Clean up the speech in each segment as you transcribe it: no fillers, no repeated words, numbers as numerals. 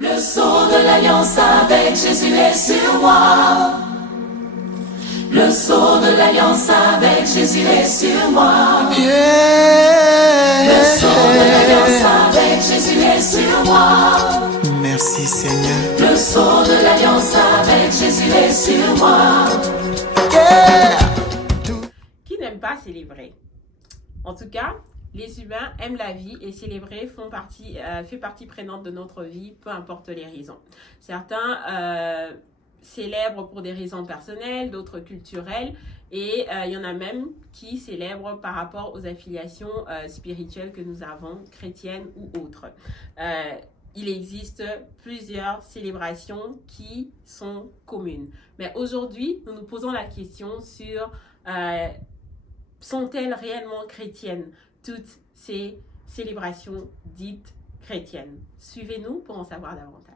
Le son de l'alliance avec Jésus est sur moi. Le son de l'alliance avec Jésus est sur moi. Le son de l'alliance avec Jésus est sur moi. Merci Seigneur. Le son de l'alliance avec Jésus est sur moi. Qui n'aime pas célébrer? En tout cas, les humains aiment la vie et célébrer fait partie prenante de notre vie, peu importe les raisons. Certains célèbrent pour des raisons personnelles, d'autres culturelles, et il y en a même qui célèbrent par rapport aux affiliations spirituelles que nous avons, chrétiennes ou autres. Il existe plusieurs célébrations qui sont communes. Mais aujourd'hui, nous nous posons la question sur sont-elles réellement chrétiennes, toutes ces célébrations dites chrétiennes? Suivez-nous pour en savoir davantage.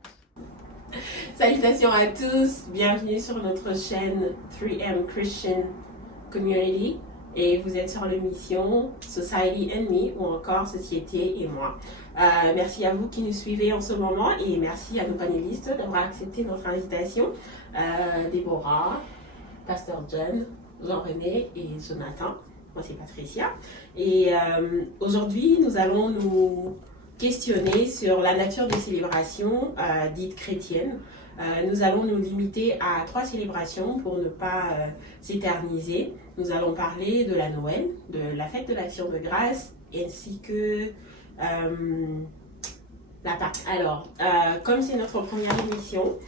Salutations à tous, bienvenue sur notre chaîne 3M Christian Community et vous êtes sur l'émission Society and Me ou encore Société et moi. Merci à vous qui nous suivez en ce moment et merci à nos panélistes d'avoir accepté notre invitation. Déborah, Pasteur John, Jean-René et Jonathan. Moi, c'est Patricia. Et aujourd'hui, nous allons nous questionner sur la nature des célébrations dites chrétiennes. Nous allons nous limiter à 3 célébrations pour ne pas s'éterniser. Nous allons parler de la Noël, de la fête de l'Action de grâce, ainsi que la Pâque. Alors, comme c'est notre première émission,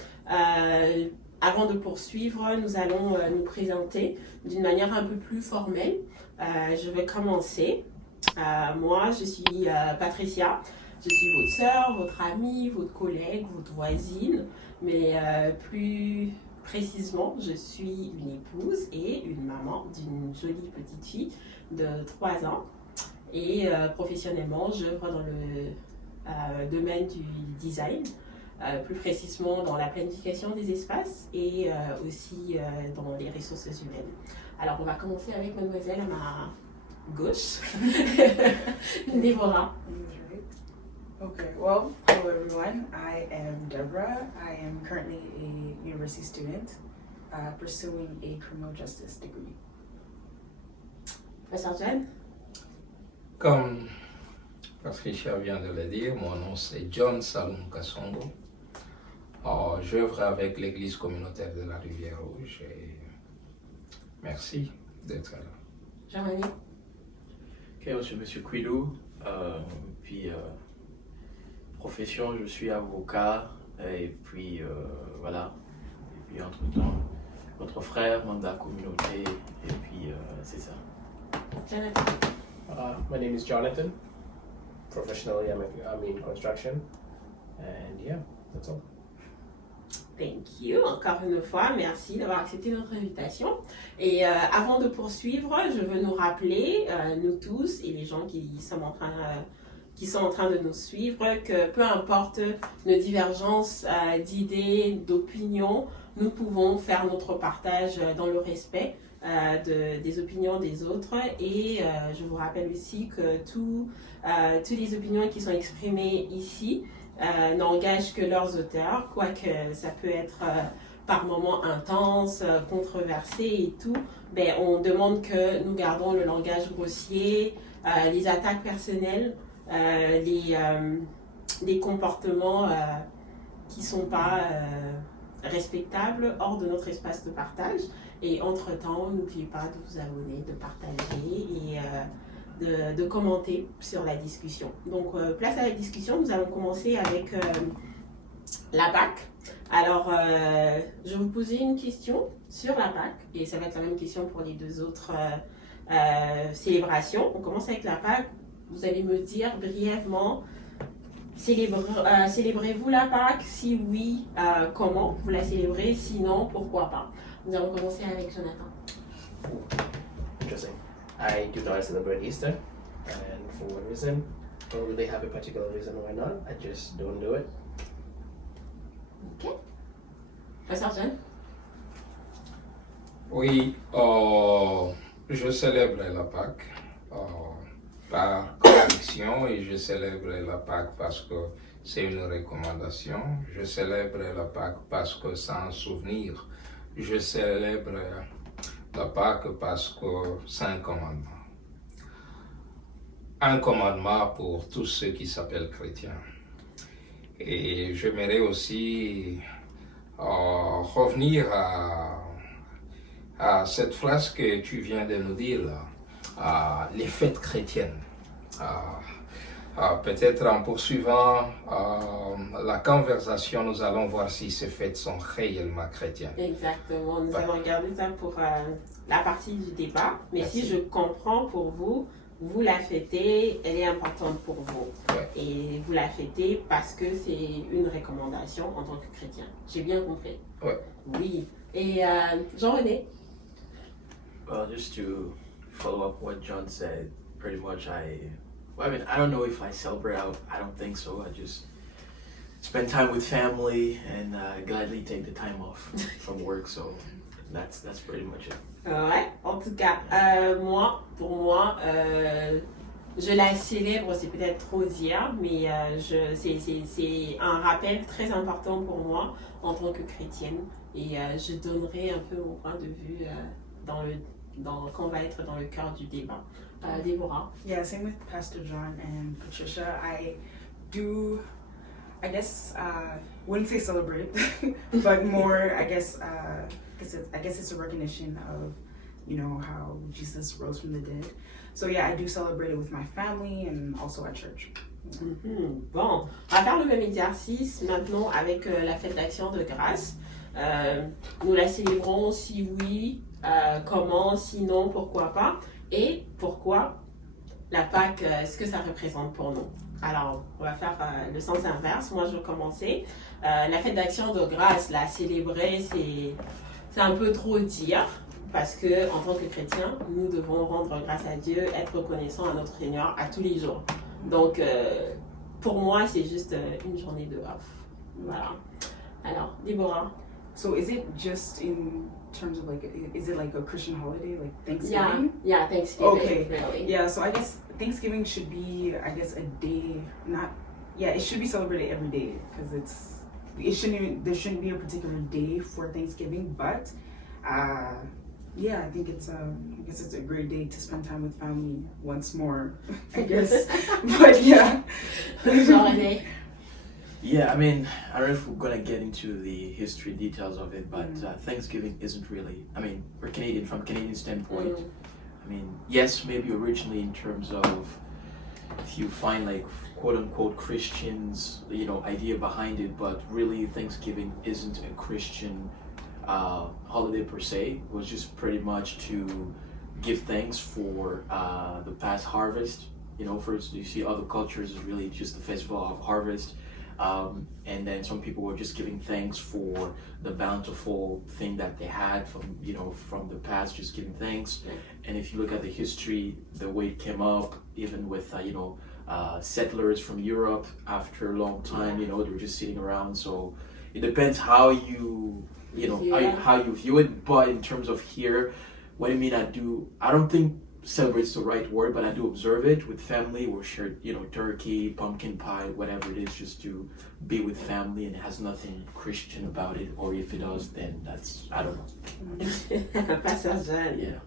avant de poursuivre, nous allons nous présenter d'une manière un peu plus formelle. Je vais commencer. Moi, je suis Patricia. Je suis votre sœur, votre amie, votre collègue, votre voisine. Mais plus précisément, je suis une épouse et une maman d'une jolie petite fille de 3 ans. Et professionnellement, j'œuvre dans le domaine du design. Plus précisément dans la planification des espaces et aussi dans les ressources humaines. Alors, on va commencer avec mademoiselle à ma gauche, Déborah. Okay, well, hello everyone. I am Deborah. I am currently a university student pursuing a criminal justice degree. Pasteur John. Comme Patricia vient de le dire, mon nom c'est John Salum Kassongo. J'œuvre avec l'église communautaire de la Rivière Rouge et merci d'être là. Jean-René. Ok, je suis Monsieur Quilou, puis profession, je suis avocat, et puis voilà, et puis entre-temps, votre frère, mandat communauté, et puis c'est ça. Jonathan. My name is Jonathan. Professionally, I'm in construction, and yeah, that's all. Thank you. Encore une fois, merci d'avoir accepté notre invitation. Et avant de poursuivre, je veux nous rappeler, nous tous et les gens qui sont en train de nous suivre, que peu importe nos divergences d'idées, d'opinions, nous pouvons faire notre partage dans le respect des opinions des autres. Et je vous rappelle aussi que toutes les opinions qui sont exprimées ici n'engagent que leurs auteurs, quoique ça peut être par moments intense, controversé et tout. On demande que nous gardons le langage grossier, les attaques personnelles, les comportements qui ne sont pas respectables hors de notre espace de partage. Et entre-temps, n'oubliez pas de vous abonner, de partager et de commenter sur la discussion. Donc, place à la discussion, nous allons commencer avec la Pâque. Alors, je vais vous poser une question sur la Pâque, et ça va être la même question pour les 2 autres célébrations. On commence avec la Pâque. Vous allez me dire brièvement, célébrez-vous la Pâque? Si oui, comment vous la célébrez? Sinon, pourquoi pas? Nous allons commencer avec Jonathan. Interesting. I do not celebrate Easter, and for one reason, I don't really have a particular reason why not. I just don't do it. Ok. Pasteur John. Oui, je célèbre la Pâque par conviction et je célèbre la Pâque parce que c'est une recommandation. Je célèbre la Pâque parce que c'est un souvenir. Je célèbre la Pâque parce que c'est un commandement. Un commandement pour tous ceux qui s'appellent chrétiens. Et j'aimerais aussi revenir à cette phrase que tu viens de nous dire, là, les fêtes chrétiennes. Peut-être en poursuivant la conversation, nous allons voir si ces fêtes sont réellement chrétiennes. Exactement, nous allons regarder ça pour la partie du débat. Mais Merci. si je comprends pour vous, vous la fêtez, elle est importante pour vous. Ouais. Et vous la fêtez parce que c'est une recommandation en tant que chrétien. J'ai bien compris. Ouais. Oui. Et Jean-René? Well, just to follow up what John said, pretty much I don't know if I celebrate. I don't think so. I just spend time with family and gladly take the time off from work. So that's pretty much it. Ouais, en tout cas, pour moi, je la célèbre, c'est peut-être trop dire, mais c'est un rappel très important pour moi en tant que chrétienne. Et je donnerai un peu mon point de vue quand on va être dans le cœur du débat. Déborah? Yeah, same with Pastor John and Patricia. I guess, wouldn't say celebrate, but more, I guess it's a recognition of, how Jesus rose from the dead. So yeah, I do celebrate it with my family and also at church. Bon, on va faire le même exercice maintenant avec la fête d'Action de grâce. Nous la célébrons si oui, comment, sinon, pourquoi pas. Et pourquoi la Pâque, ce que ça représente pour nous. Alors, on va faire le sens inverse. Moi, je vais commencer. La fête d'Action de grâce, la célébrer, c'est un peu trop dire. Parce que en tant que chrétien, nous devons rendre grâce à Dieu, être reconnaissants à notre Seigneur à tous les jours. Donc, pour moi, c'est juste une journée de off. Voilà. Alors, Déborah? So is it just in terms of is it like a Christian holiday, like Thanksgiving? Yeah, Thanksgiving. Okay. Really. Yeah, so I guess Thanksgiving should be, a day, it should be celebrated every day because there shouldn't be a particular day for Thanksgiving, but yeah, I guess it's a great day to spend time with family once more, I guess. But yeah. Jean-René? Yeah, I mean, I don't know if we're gonna get into the history details of it, but Thanksgiving isn't really. I mean, we're Canadian. From Canadian standpoint, I mean, yes, maybe originally in terms of if you find like quote unquote Christians, idea behind it, but really Thanksgiving isn't a Christian holiday per se. It was just pretty much to give thanks for the past harvest. First you see other cultures is really just the festival of harvest. And then some people were just giving thanks for the bountiful thing that they had from the past, just giving thanks. Yeah. And if you look at the history, the way it came up, even with settlers from Europe after a long time, they were just sitting around. So it depends how you how you view it. But in terms of here, what I mean, I don't think celebrate's the right word, but I do observe it with family. We'll share, turkey, pumpkin pie, whatever it is, just to be with family, and it has nothing Christian about it. Or if it does, then that's, I don't know. Pasteur. Yeah.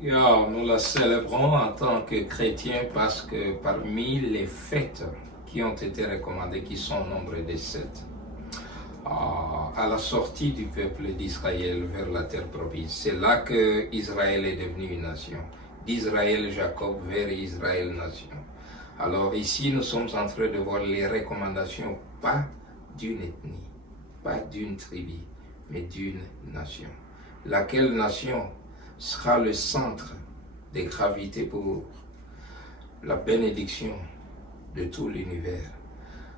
Yeah, nous la célébrons en tant que chrétiens parce que parmi les fêtes qui ont été recommandées, qui sont au nombre de 7, à la sortie du peuple d'Israël vers la terre promise, c'est là que Israël est devenu une nation. D'Israël Jacob vers Israël nation. Alors ici, nous sommes en train de voir les recommandations, pas d'une ethnie, pas d'une tribu, mais d'une nation. Laquelle nation sera le centre de gravité pour la bénédiction de tout l'univers.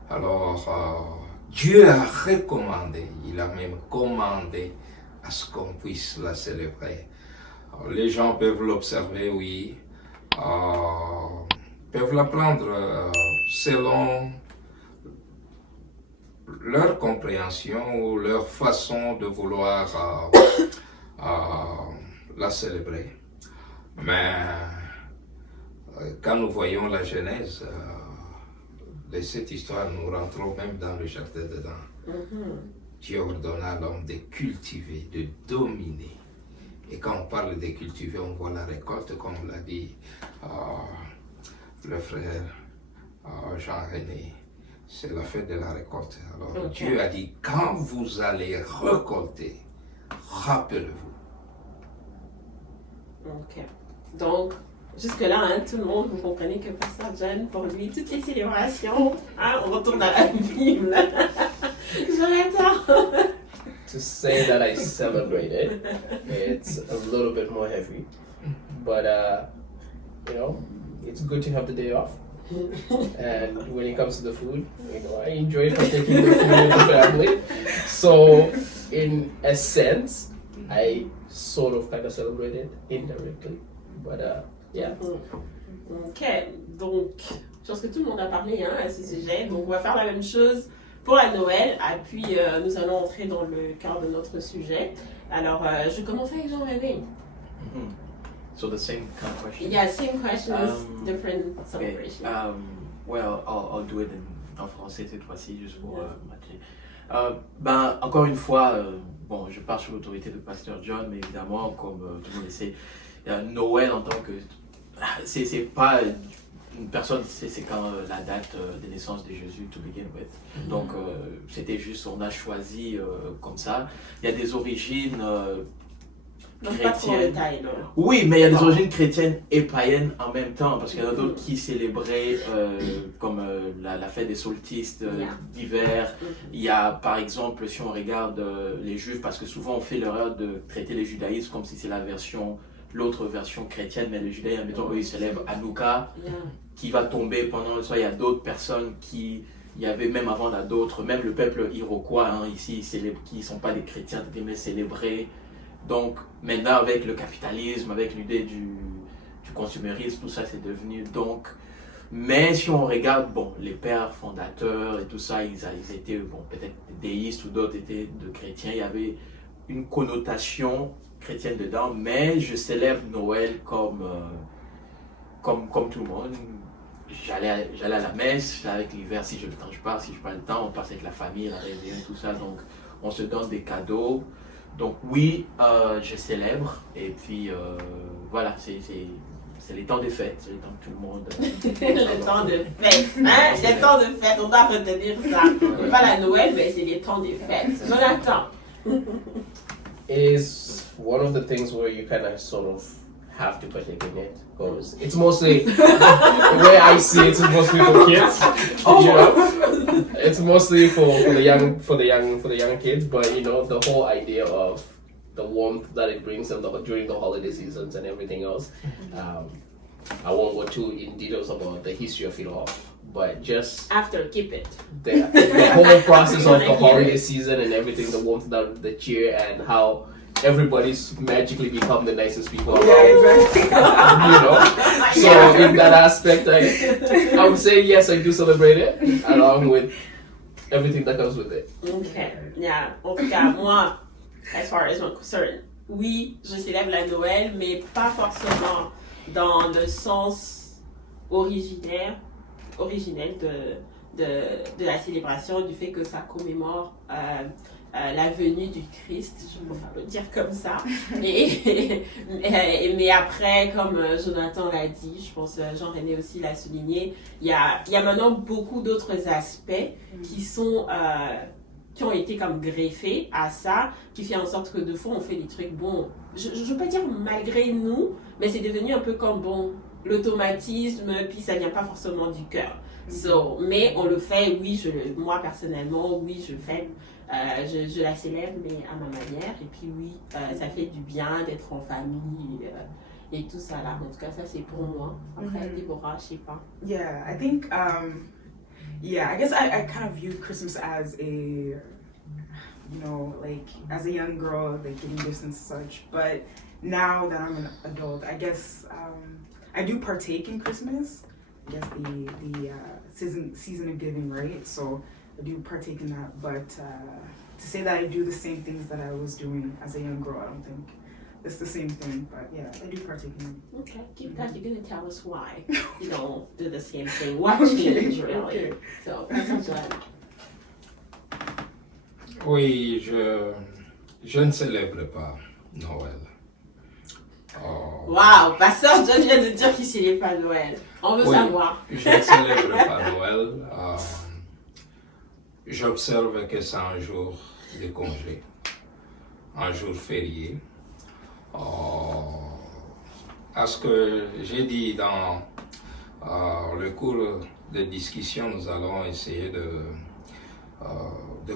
Alors, Dieu a recommandé, il a même commandé à ce qu'on puisse la célébrer. Alors, les gens peuvent l'observer, oui, peuvent la prendre selon leur compréhension ou leur façon de vouloir la célébrer. Mais quand nous voyons la genèse de cette histoire, nous rentrons même dans le jardin dedans. Dieu ordonna à l'homme de cultiver, de dominer. Et quand on parle de cultiver, on voit la récolte, comme l'a dit le frère Jean-René. C'est la fête de la récolte. Alors Dieu a dit, quand vous allez récolter, rappelez-vous. Ok. Donc, jusque-là, hein, tout le monde, vous comprenez que Pasteur John, pour lui, toutes les célébrations, hein, on retourne à la Bible. Jonathan. To say that I celebrate it, it's a little bit more heavy. But, you know, it's good to have the day off. And when it comes to the food, you know, I enjoy partaking the food with the family. So, in a sense, I sort of kind of celebrate it indirectly. But, yeah. Ok, donc, je pense que tout le monde a parlé à ce sujet. Donc, on va faire la même chose pour la Noël. Et puis, nous allons entrer dans le cœur de notre sujet. Alors, je commence avec Jean-René. So the same kind of question? Yeah, same questions, different celebrations. Okay. Well, I'll do it en français cette fois-ci, juste pour matcher. Ben, encore une fois, bon, je parle sous l'autorité de Pasteur John, mais évidemment, comme tout le monde le sait, Noël en tant que... C'est pas une personne, c'est quand la date de naissance de Jésus, to begin with. Donc, c'était juste, on a choisi comme ça. Il y a des origines... chrétienne. Oui, mais il y a des origines chrétiennes et païennes en même temps, parce qu'il y en a d'autres qui célébraient comme la fête des solstices d'hiver. Il y a par exemple, si on regarde les juifs, parce que souvent on fait l'erreur de traiter les judaïsmes comme si c'est l'autre version chrétienne, mais les judaïsmes, mettons, eux ils célèbrent Hanouka, qui va tomber pendant le soir. Il y a d'autres personnes il y avait même avant là d'autres, même le peuple iroquois ici, qui ne sont pas des chrétiens, mais célébrés. Donc maintenant avec le capitalisme, avec l'idée du consumérisme, tout ça c'est devenu donc. Mais si on regarde, bon, les pères fondateurs et tout ça, ils étaient, bon, peut-être déistes ou d'autres étaient de chrétiens, il y avait une connotation chrétienne dedans, mais je célèbre Noël comme tout le monde. J'allais à la messe, avec l'hiver, si j'ai le temps je pars, si je n'ai pas le temps, on passe avec la famille, la réveillon et tout ça, donc on se donne des cadeaux. Donc oui, je célèbre, et puis voilà, c'est les temps de fête, c'est les temps que tout le monde... le temps de fête, hein? Les temps de fête, on doit retenir ça. C'est pas la Noël, mais c'est les temps des fêtes. Jonathan. It is one of the things where you kind of sort of have to partake in it, because it's mostly, the way I see it, it's mostly for kids, you know? It's mostly for the young kids, but you know, the whole idea of the warmth that it brings them during the holiday seasons and everything else. I won't go too in details about the history of it all, but just after, keep it. The whole process of the holiday season and everything, the warmth, the cheer, and how everybody's magically become the nicest people around. Yeah, exactly. You know? So in that aspect, I would say yes, I do celebrate it, along with everything that comes with it. Okay, yeah. En tout cas, moi, as far as I'm concerned, oui, je célèbre la Noël, mais pas forcément dans le sens originel de la célébration, du fait que ça commémore la venue du Christ, je préfère le dire comme ça. Mais après, comme Jonathan l'a dit, je pense Jean-René aussi l'a souligné, il y a maintenant beaucoup d'autres aspects qui ont été comme greffés à ça, qui fait en sorte que de fois on fait des trucs, bon, je veux pas dire malgré nous, mais c'est devenu un peu comme, bon, l'automatisme, puis ça vient pas forcément du cœur. Mais on le fait, oui, moi personnellement, oui, je le fais, je la célèbre, mais à ma manière, et puis oui, ça fait du bien d'être en famille et tout ça là. En tout cas, ça c'est pour moi. Après, Déborah, je sais pas. Yeah, I think, I guess I kind of view Christmas as a, you know, like as a young girl, like getting gifts and such. But now that I'm an adult, I guess I do partake in Christmas. I guess the season of giving, right? So I do partake in that. But to say that I do the same things that I was doing as a young girl, I don't think it's the same thing. But yeah, I do partake in it. Okay, keep that. You're gonna tell us why you don't do the same thing. What Okay, changed really? okay. So, Pastor John. Oui, je ne célèbre pas Noël. Wow, Pasteur John vient de dire qu'il célèbre pas Noël. On veut Oui, savoir. je ne célèbre pas Noël. J'observe que c'est un jour de congé, un jour férié. À ce que j'ai dit dans le cours de discussion, nous allons essayer de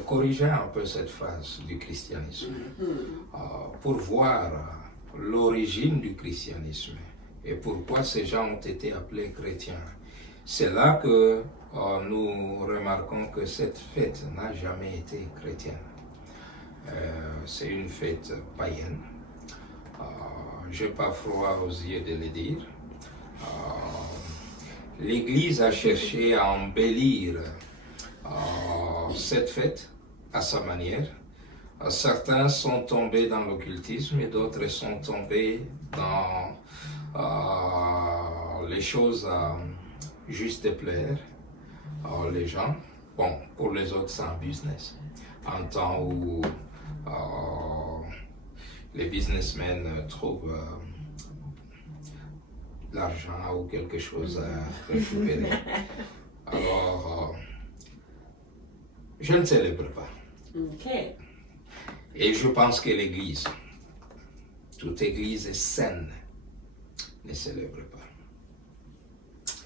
corriger un peu cette phase du christianisme pour voir l'origine du christianisme et pourquoi ces gens ont été appelés chrétiens. C'est là que nous remarquons que cette fête n'a jamais été chrétienne. C'est une fête païenne. Je n'ai pas froid aux yeux de le dire. L'Église a cherché à embellir cette fête à sa manière. Certains sont tombés dans l'occultisme et d'autres sont tombés dans les choses juste de plaire les gens. Bon, pour les autres, c'est un business. En temps où les businessmen trouvent l'argent ou quelque chose à récupérer. Alors, je ne célèbre pas. Ok. Et je pense que l'Église, toute Église est saine, ne célèbre pas.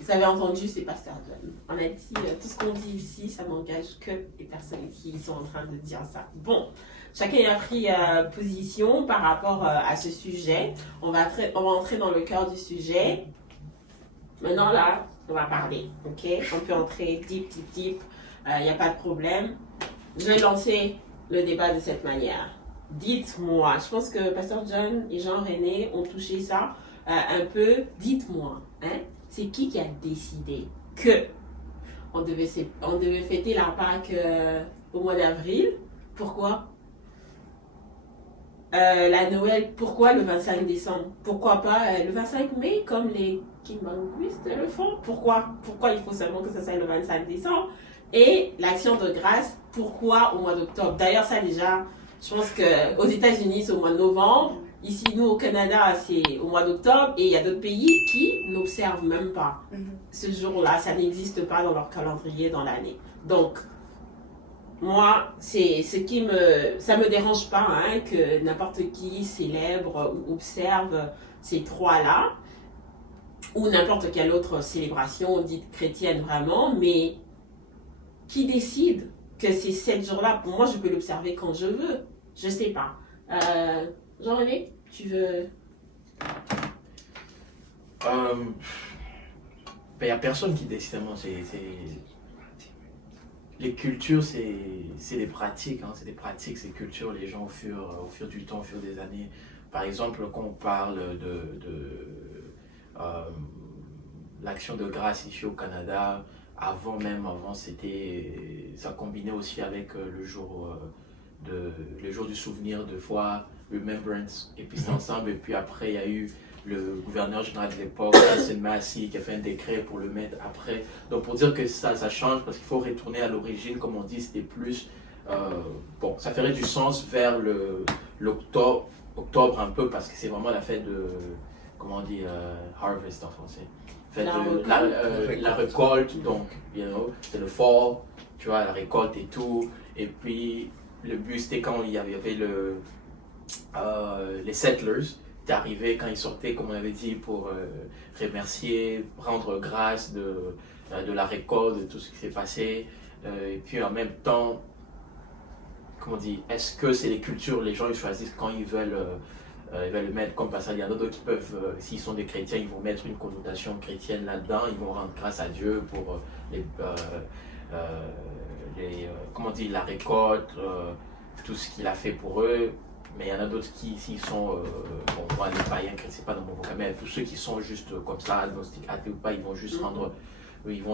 Vous avez entendu, c'est Pasteur John. On a dit, tout ce qu'on dit ici, ça n'engage que les personnes qui sont en train de dire ça. Bon, chacun a pris position par rapport à ce sujet. On va entrer dans le cœur du sujet. Maintenant, là, on va parler, ok? On peut entrer deep. Il n'y a pas de problème. Je vais lancer le débat de cette manière. Dites-moi, je pense que Pasteur John et Jean-René ont touché ça un peu. Dites-moi, hein? C'est qui a décidé que on devait fêter la Pâque au mois d'avril? Pourquoi? La Noël, pourquoi le 25 décembre? Pourquoi pas le 25 mai comme les Kimbanguistes le font? Pourquoi il faut seulement que ça soit le 25 décembre? Et l'action de grâce, pourquoi au mois d'octobre? D'ailleurs, ça déjà, je pense qu'aux États-Unis, c'est au mois de novembre. Ici, nous, au Canada, c'est au mois d'octobre. Et il y a d'autres pays qui n'observent même pas ce jour-là. Ça n'existe pas dans leur calendrier dans l'année. Donc, moi, c'est ce qui ça me dérange pas hein, que n'importe qui célèbre ou observe ces trois-là. Ou n'importe quelle autre célébration dite chrétienne vraiment. Mais qui décide que c'est 7 jours-là? Pour moi, je peux l'observer quand je veux. Je sais pas. Jean-René, tu veux... Il n'y a personne qui décide. Les cultures, c'est des pratiques. Hein, c'est des pratiques, c'est cultures. Les gens, au fur du temps, au fur des années. Par exemple, quand on parle de l'action de grâce ici au Canada, avant, ça combinait aussi avec le jour du souvenir de foi, Remembrance, et puis c'est ensemble. Et puis après, il y a eu le gouverneur général de l'époque, Nelson Massey, qui a fait un décret pour le mettre après. Donc pour dire que ça change, parce qu'il faut retourner à l'origine, comme on dit, c'était plus... ça ferait du sens vers l'octobre un peu, parce que c'est vraiment la fête de... Comment on dit harvest en français. La récolte, donc, c'est le fall, tu vois, la récolte et tout. Et puis, le but, c'était quand il y avait les settlers, étaient arrivés quand ils sortaient, comme on avait dit, pour remercier, rendre grâce de la récolte, de tout ce qui s'est passé. Et puis, en même temps, comment on dit, est-ce que c'est les cultures, les gens ils choisissent quand ils veulent le mettre comme ça. Il y en a d'autres qui peuvent, s'ils sont des chrétiens, ils vont mettre une connotation chrétienne là-dedans, ils vont rendre grâce à Dieu pour la récolte, tout ce qu'il a fait pour eux. Mais il y en a d'autres qui, s'ils sont, moi les païens, c'est pas dans mon vocabulaire, tous ceux qui sont juste comme ça, agnostiques, athées ou pas, ils vont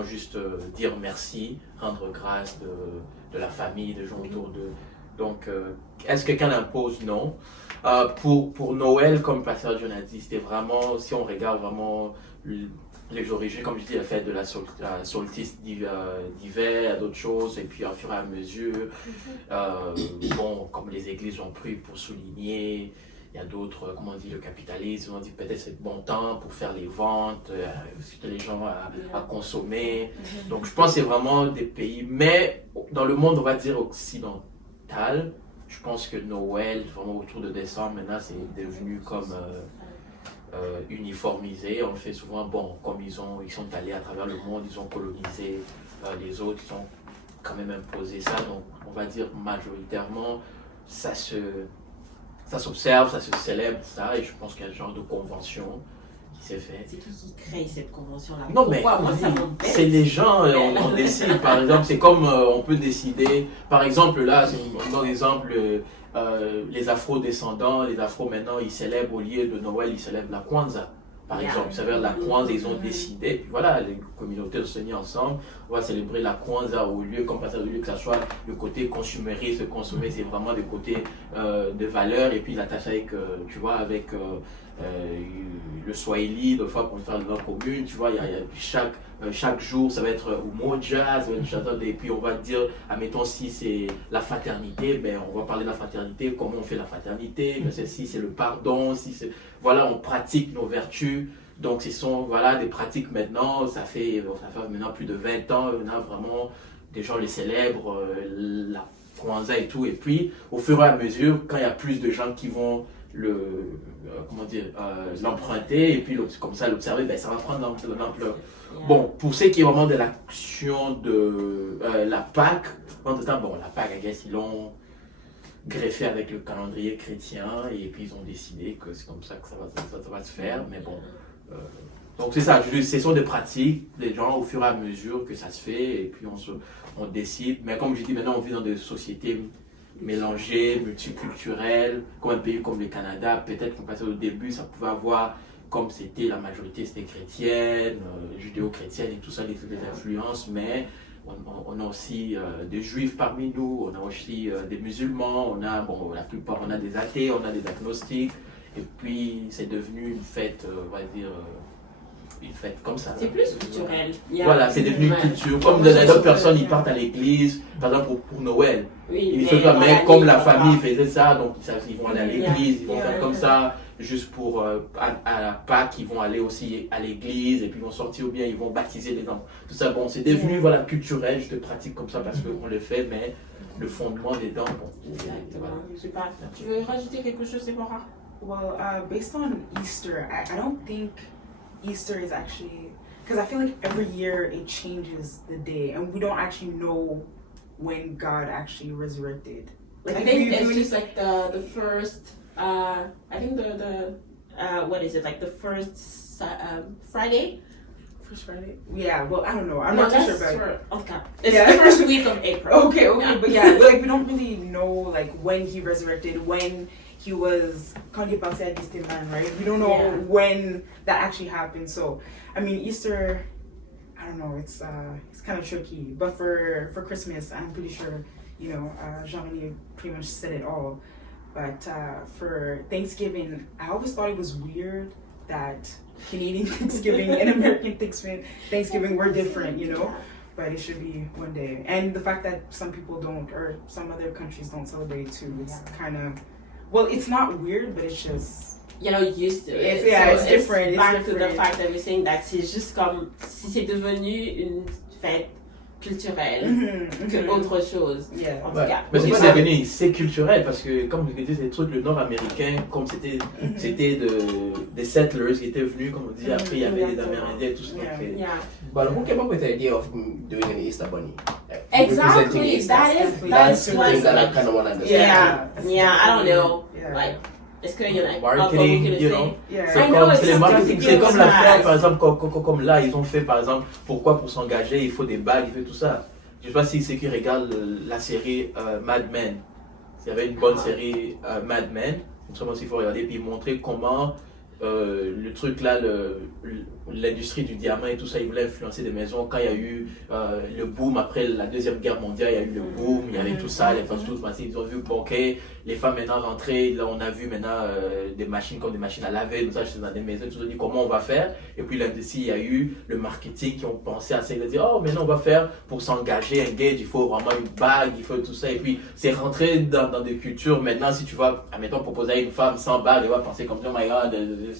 juste dire merci, rendre grâce de la famille, des gens autour d'eux. Donc, est-ce que quelqu'un impose? Non. Pour Noël, comme Pasteur John a dit, c'était vraiment, si on regarde vraiment les origines, comme je dis, la fête de la solstice d'hiver, d'autres choses, et puis au fur et à mesure, bon, comme les églises ont pris pour souligner, il y a d'autres, comment on dit, le capitalisme, on dit peut-être c'est le bon temps pour faire les ventes, inciter les gens à consommer. Donc je pense que c'est vraiment des pays, mais dans le monde, on va dire occidental, je pense que Noël, vraiment autour de décembre, maintenant c'est devenu comme uniformisé. On le fait souvent, bon, comme ils sont allés à travers le monde, ils ont colonisé les autres, ils ont quand même imposé ça. Donc on va dire majoritairement, ça s'observe, ça se célèbre, ça, et je pense qu'il y a un genre de convention qui s'est fait. C'est qui crée cette convention-là? Non, mais moi, ça m'embête. c'est les gens, on décide, par exemple, c'est comme on peut décider, par exemple, là, c'est un exemple, les afro-descendants, les afro maintenant, ils célèbrent au lieu de Noël, ils célèbrent la Kwanzaa. Par exemple, ça veut dire la Kwanzaa, ils ont décidé, puis voilà, les communautés se sont mises ensemble, on va célébrer la Kwanzaa au lieu, comme ça, au lieu que ça soit le côté consumériste, de consommer, c'est vraiment le côté de valeur, et puis l'attache avec, tu vois, avec le Swahili, de fois pour faire une langue commune, tu vois, il y a chaque jour, ça va être Umoja, ça va être chanteur, et puis on va dire, admettons, si c'est la fraternité, ben on va parler de la fraternité, comment on fait la fraternité, si c'est le pardon, si c'est, voilà, on pratique nos vertus, donc ce sont, voilà, des pratiques maintenant, ça fait maintenant plus de 20 ans, maintenant vraiment, des gens les célèbrent, la Kwanzaa et tout, et puis au fur et à mesure, quand il y a plus de gens qui vont l'emprunter et puis comme ça l'observer, ben, ça va prendre l'ampleur. Bon, pour ce qui est vraiment de l'action de la Pâque, en tout temps, bon, la Pâque, I guess, ils l'ont greffé avec le calendrier chrétien et puis ils ont décidé que c'est comme ça que ça va se faire, mais bon. Donc c'est ça, ce sont des pratiques des gens au fur et à mesure que ça se fait et puis on décide. Mais comme je dis, maintenant on vit dans des sociétés mélangées, multiculturelles, comme un pays comme le Canada, peut-être qu'on passait au début, ça pouvait avoir, comme c'était la majorité c'était chrétienne, judéo-chrétienne et tout ça, les influences, mais on a aussi des juifs parmi nous, on a aussi des musulmans, on a, bon, la plupart, on a des athées, on a des agnostiques, et puis c'est devenu une fête, on va dire, une fête comme ça. C'est plus culturel. Voilà, c'est devenu une culture. Comme d'autres personnes, ils partent à l'église, par exemple pour Noël. Oui, ils font pas, mais comme la famille faisait ça, donc ils vont aller à l'église, ils vont faire comme ça, juste pour à la Pâques, ils vont aller aussi à l'église, et puis ils vont sortir ou bien ils vont baptiser les enfants. Tout ça, bon, c'est devenu voilà, culturel, je te pratique comme ça parce qu'on le fait, mais le fondement dedans, bon. Exactement. Voilà. Tu veux rajouter quelque chose, Deborah? Well, based on Easter, I don't think Easter is actually, because I feel like every year it changes the day and we don't actually know when God actually resurrected. Like I think it's just like the first, I think the what is it, like the first Friday? First Friday? Yeah, well, I don't know. I'm not too sure about it. Okay. It's the first week of April. Okay, but yeah, like we don't really know like when he resurrected, when he was man, right? We don't know when that actually happened. So, I mean, Easter, I don't know. It's kind of tricky. But for Christmas, I'm pretty sure, you know, Jean-René pretty much said it all. But for Thanksgiving, I always thought it was weird that Canadian Thanksgiving and American Thanksgiving were different, you know. But it should be one day. And the fact that some people don't, or some other countries don't celebrate too, it's kind of, well, it's not weird, but it's just, you know, used to it. It's different. It's back to the fact that we're saying that c'est juste comme si c'est devenu une fête culturelle que autre chose. Yeah. En tout cas. Mais c'est devenu, c'est culturel parce que comme je disais, c'est des trucs le nord-américain, comme c'était des settlers qui étaient venus, comme on dit, après il y avait des Amérindiens et tout ça. But who came up with the idea of doing an Easter bunny? Exactly. That's what that I kind of want to understand. Yeah. I don't know. Yeah. Like, est-ce qu'il y en a Marketing, you know. Yeah. C'est le marketing, c'est comme l'affaire, par exemple, comme là, ils ont fait, par exemple, pourquoi pour s'engager, il faut des bagues, il faut tout ça. Je ne sais pas si ceux qui regardent la série Mad Men, il y avait une bonne série Mad Men, il faut regarder, puis montrer comment le truc là, l'industrie du diamant et tout ça, ils voulaient influencer des maisons. Quand il y a eu le boom après la Deuxième Guerre mondiale, il y a eu le boom, il y avait tout ça, les fast-food, ils ont vu, bon, ok, les femmes maintenant rentrées, là on a vu maintenant des machines comme des machines à laver, tout ça, dans des maisons, tout ça, dit comment on va faire. Et puis l'industrie, il y a eu le marketing qui ont pensé à ça, ils ont dit, oh maintenant on va faire pour s'engager, engage, il faut vraiment une bague, il faut tout ça. Et puis c'est rentré dans des cultures. Maintenant, si tu vas, admettons, proposer à une femme sans bague, elle va penser comme ça, oh my god, Ça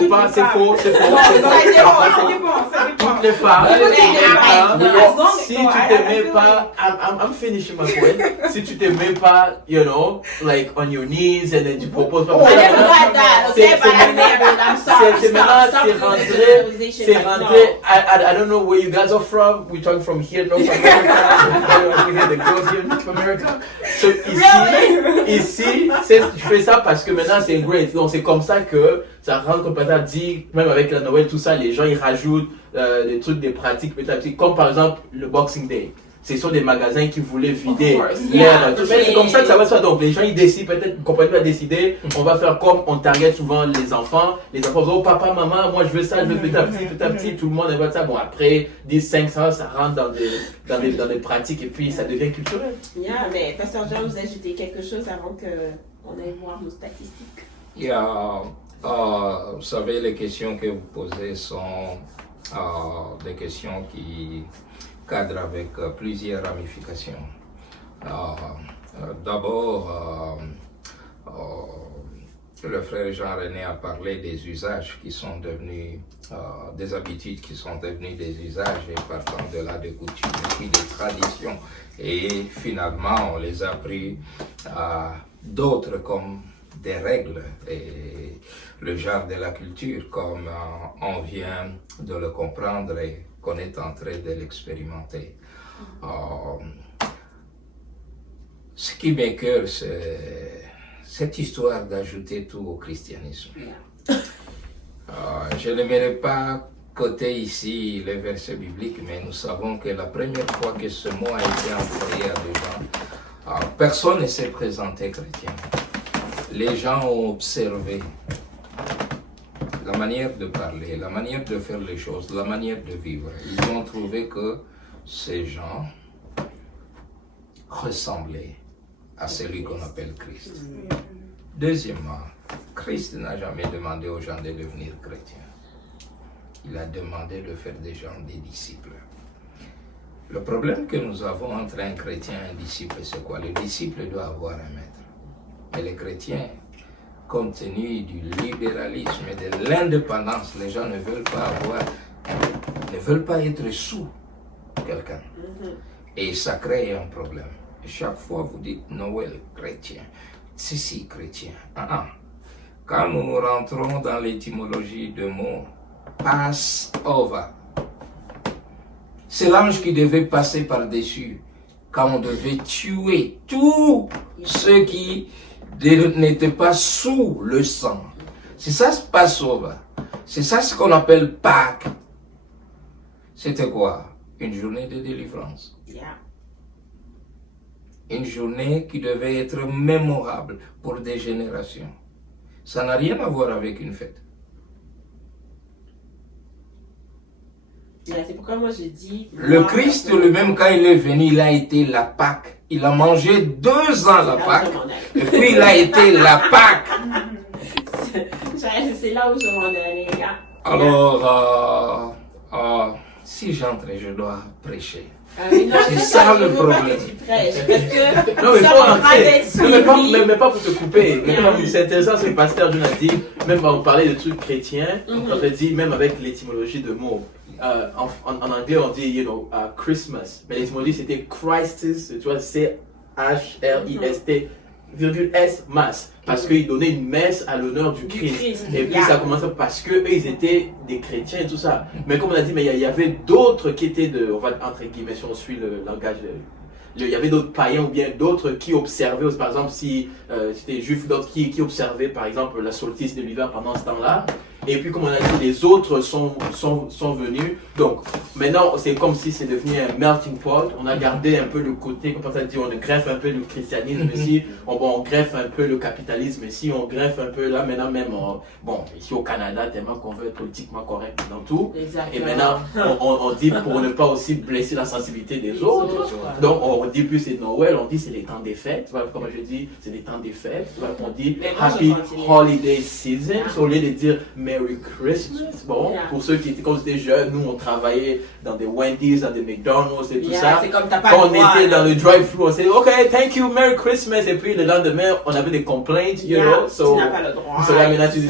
dépend. C'est faux. Toutes les femmes, si tu t'aimais pas, I'm finishing my point. Si tu t'aimais pas, you know, like on your knees and then tu proposes pas. C'est rentré. I don't know where you guys are from. We talk from here, North America. We hear the girls here in North America. So ici, tu fais ça parce que maintenant c'est great. Donc c'est comme ça que ça rentre complètement dit, même avec la Noël, tout ça, les gens ils rajoutent des trucs, des pratiques petit, comme par exemple le Boxing Day. Ce sont des magasins qui voulaient vider l'air. C'est comme ça que ça va se faire. Donc les gens ils décident, peut-être, complètement décider, on va faire comme on target souvent les enfants. Les enfants disent, oh papa, maman, moi je veux ça, je veux petit à petit, tout le monde veut ça. Bon après, 10, 5 ans, ça rentre dans des pratiques et puis ça devient culturel. Yeah, mais Pasteur Jean, vous ajoutez quelque chose avant qu'on aille voir nos statistiques? Vous savez, les questions que vous posez sont des questions qui cadrent avec plusieurs ramifications. D'abord, le frère Jean-René a parlé des usages qui sont devenus, des habitudes qui sont devenues des usages et partant de là des coutumes et puis des traditions. Et finalement, on les a pris à d'autres comme des règles et le genre de la culture comme on vient de le comprendre et qu'on est en train de l'expérimenter. Ce qui m'écoeure, c'est cette histoire d'ajouter tout au christianisme. Je n'aimerais pas coter ici les versets bibliques, mais nous savons que la première fois que ce mot a été employé à des gens, personne ne s'est présenté chrétien. Les gens ont observé la manière de parler, la manière de faire les choses, la manière de vivre. Ils ont trouvé que ces gens ressemblaient à celui qu'on appelle Christ. Deuxièmement, Christ n'a jamais demandé aux gens de devenir chrétiens. Il a demandé de faire des gens des disciples. Le problème que nous avons entre un chrétien et un disciple, c'est quoi? Le disciple doit avoir un maître. Mais les chrétiens, compte tenu du libéralisme et de l'indépendance, les gens ne veulent pas être sous quelqu'un. Et ça crée un problème. Et chaque fois vous dites Noël chrétien, ceci chrétien. Quand nous rentrons dans l'étymologie de mots, Passover, c'est l'ange qui devait passer par-dessus quand on devait tuer tous ceux qui n'étaient pas sous le sang. C'est ça ce Passover. C'est ça ce qu'on appelle Pâques. C'était quoi? Une journée de délivrance. Une journée qui devait être mémorable pour des générations. Ça n'a rien à voir avec une fête. C'est pourquoi moi je dis... Le Christ lui-même, quand il est venu, il a été la Pâque. Il a mangé 2 ans la Pâque. Et puis il a été la Pâque. C'est là où je m'en allais. Alors, si j'entre, je dois prêcher. C'est ça le problème. Non, mais il faut rentrer. Mais pas pour te couper. C'est intéressant ce que le pasteur John a dit. Même quand on parlait de trucs chrétiens, on a dit, même avec l'étymologie de mots. En anglais, on dit, Christmas. Mais l'étymologie, c'était Christ's, tu vois, C-H-R-I-S-T, virgule S, masse. Parce qu'ils donnaient une messe à l'honneur du Christ. Et puis ça commençait parce qu'eux, ils étaient des chrétiens et tout ça. Mais comme on a dit, mais il y avait d'autres qui étaient on va entre guillemets, si on suit le langage, il y avait d'autres païens ou bien d'autres qui observaient, par exemple, si c'était juif, d'autres qui observaient, par exemple, la solstice de l'hiver pendant ce temps-là. Et puis, comme on a dit, les autres sont venus. Donc, maintenant, c'est comme si c'est devenu un melting pot. On a gardé un peu le côté, comme ça dit, on greffe un peu le christianisme ici, on greffe un peu le capitalisme ici, on greffe un peu là, maintenant même, bon, ici au Canada, tellement qu'on veut être politiquement correct dans tout. Exactement. Et maintenant, on dit pour ne pas aussi blesser la sensibilité des autres. Donc, on dit plus c'est Noël, on dit c'est les temps des fêtes. Voilà, comme je dis, c'est les temps des fêtes. Voilà, on dit Happy Holiday Season. Au lieu de dire Merry Christmas. Bon, pour ceux qui étaient, quand c'était jeune, nous on travaillait dans des Wendy's, dans des McDonald's et tout ça. C'est comme t'as pas quand le on droit, était dans le drive-thru, on s'est OK, thank you, Merry Christmas. Et puis le lendemain, on avait des complaints, you know. So, tu n'as pas le droit.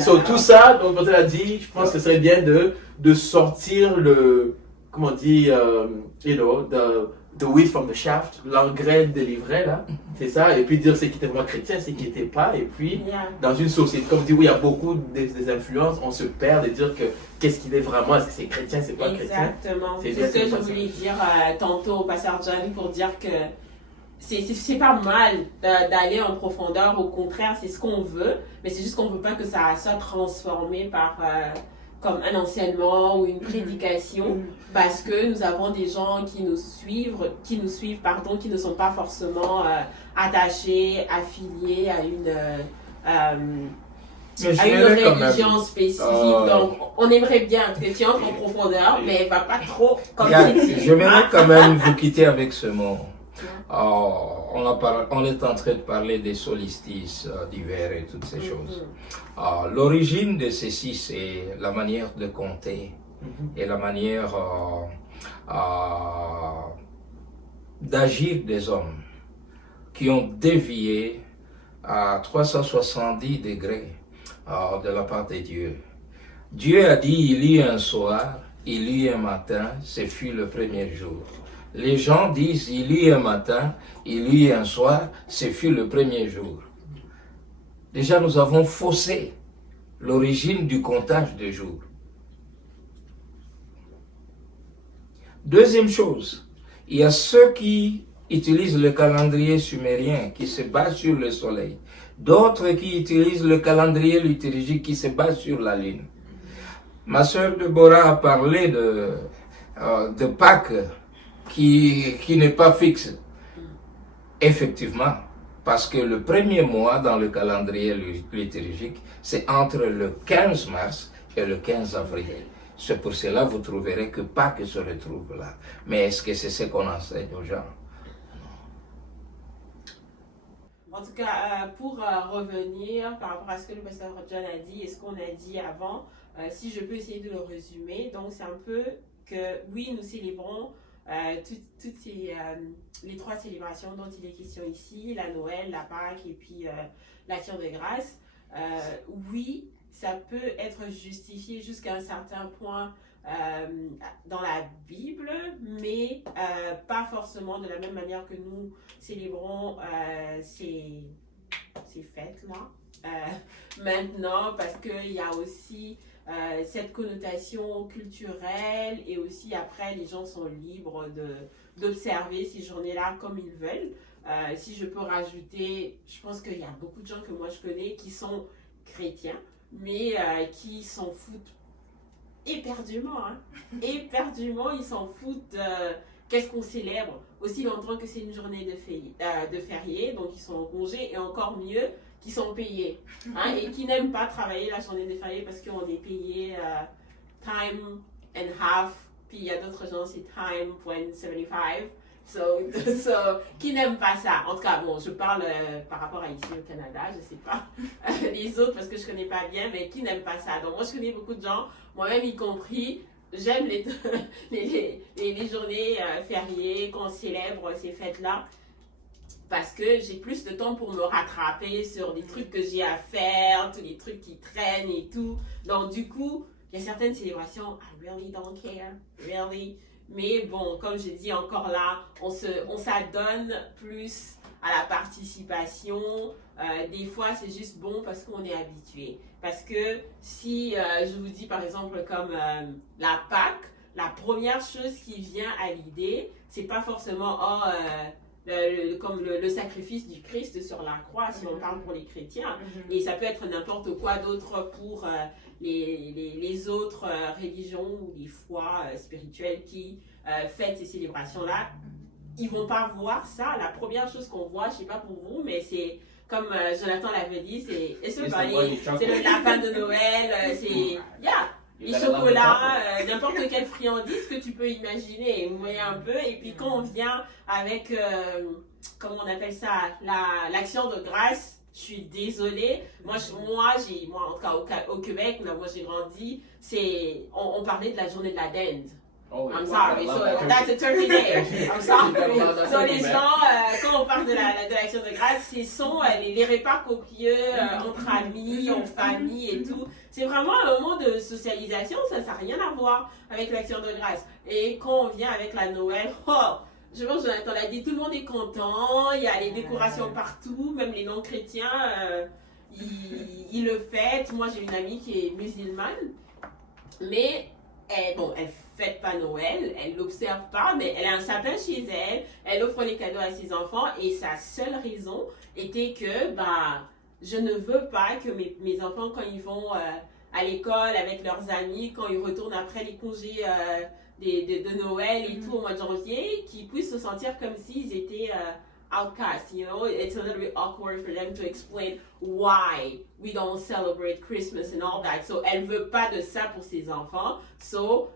So, tout ça, donc on a dit, je pense que ce serait bien de sortir le, comment on dit, you know, the wheat from the shaft, l'engrais de l'ivraie, là, c'est ça, et puis dire ce qui était vraiment chrétien, ce qui n'était pas, et puis dans une société, comme dit, où il y a beaucoup des influences, on se perd de dire que qu'est-ce qu'il est vraiment, est-ce que c'est chrétien, c'est pas chrétien. Exactement, c'est ce que je voulais dire tantôt au pasteur John, pour dire que c'est pas mal d'aller en profondeur, au contraire, c'est ce qu'on veut, mais c'est juste qu'on veut pas que ça soit transformé par... comme un enseignement ou une prédication, parce que nous avons des gens qui nous suivent, qui ne sont pas forcément attachés, affiliés à une religion spécifique. Donc, on aimerait bien que tu entres en profondeur, mais va pas trop comme j'aimerais quand même vous quitter avec ce mot. On est en train de parler des solstices d'hiver et toutes ces choses. L'origine de ceci, c'est la manière de compter et la manière d'agir des hommes qui ont dévié à 370 degrés de la part de Dieu. Dieu a dit, il y a un soir, il y a un matin, ce fut le premier jour. Les gens disent, il y a un matin, il y a un soir, ce fut le premier jour. Déjà, nous avons faussé l'origine du comptage des jours. Deuxième chose, il y a ceux qui utilisent le calendrier sumérien, qui se base sur le soleil. D'autres qui utilisent le calendrier liturgique, qui se base sur la lune. Ma sœur Deborah a parlé de Pâques, qui n'est pas fixe. Effectivement, parce que le premier mois dans le calendrier liturgique, c'est entre le 15 mars et le 15 avril. C'est pour cela que vous trouverez que Pâques se retrouve là. Mais est-ce que c'est ce qu'on enseigne aux gens? En tout cas, pour revenir par rapport à ce que le pasteur John a dit et ce qu'on a dit avant, si je peux essayer de le résumer, donc c'est un peu que oui, nous célébrons toutes les trois célébrations dont il est question ici, la Noël, la Pâques et puis l'Action de grâce. Oui, ça peut être justifié jusqu'à un certain point dans la Bible, mais pas forcément de la même manière que nous célébrons ces fêtes-là. Maintenant, parce qu'il y a aussi cette connotation culturelle et aussi après les gens sont libres d'observer ces journées-là comme ils veulent. Si je peux rajouter, je pense qu'il y a beaucoup de gens que moi je connais qui sont chrétiens, mais qui s'en foutent éperdument. Éperdument, ils s'en foutent qu'est-ce qu'on célèbre, aussi longtemps que c'est une journée de férié, donc ils sont en congé, et encore mieux, qui sont payés, et qui n'aiment pas travailler la journée de férié parce qu'on est payé time and half, puis il y a d'autres gens, c'est time point 75, qui n'aiment pas ça. En tout cas, bon, je parle par rapport à ici au Canada, je sais pas les autres parce que je connais pas bien, mais qui n'aiment pas ça. Donc moi, je connais beaucoup de gens, moi-même y compris, j'aime les journées fériées, qu'on célèbre ces fêtes-là, parce que j'ai plus de temps pour me rattraper sur des trucs que j'ai à faire, tous les trucs qui traînent et tout. Donc du coup, il y a certaines célébrations, I really don't care, really. Mais bon, comme je dis encore là, on s'adonne plus à la participation. Des fois, c'est juste bon parce qu'on est habitué. Parce que si je vous dis par exemple comme la Pâques, la première chose qui vient à l'idée, c'est pas forcément comme le sacrifice du Christ sur la croix, si on parle pour les chrétiens. Et ça peut être n'importe quoi d'autre pour les autres religions ou les foi spirituelles qui fêtent ces célébrations-là. Ils vont pas voir ça. La première chose qu'on voit, je sais pas pour vous, mais c'est comme Jonathan l'avait dit, c'est le lapin de Noël, c'est les chocolats, n'importe quelle friandise que tu peux imaginer, vous voyez un peu. Et puis quand on vient avec, comment on appelle ça, l'action de grâce, je suis désolée. Moi en tout cas au Québec, moi j'ai grandi, on parlait de la journée de la dinde. Oh, I'm sorry, so that's a turkey day. I'm sorry. So les gens, quand on parle de l'action de grâce, ce sont les repas copieux entre amis, en famille et tout. C'est vraiment un moment de socialisation, ça n'a rien à voir avec l'action de grâce. Et quand on vient avec la Noël, je pense que Jonathan l'a dit, tout le monde est content, il y a les décorations partout, même les non-chrétiens, ils le fêtent. Moi j'ai une amie qui est musulmane, mais elle fête pas Noël, elle l'observe pas, mais elle a un sapin chez elle, elle offre les cadeaux à ses enfants et sa seule raison était que je ne veux pas que mes enfants, quand ils vont à l'école avec leurs amis, quand ils retournent après les congés de Noël et tout au mois de janvier, qu'ils puissent se sentir comme s'ils étaient outcasts, you know. It's a little bit awkward for them to explain why we don't celebrate Christmas and all that. So elle veut pas de ça pour ses enfants. So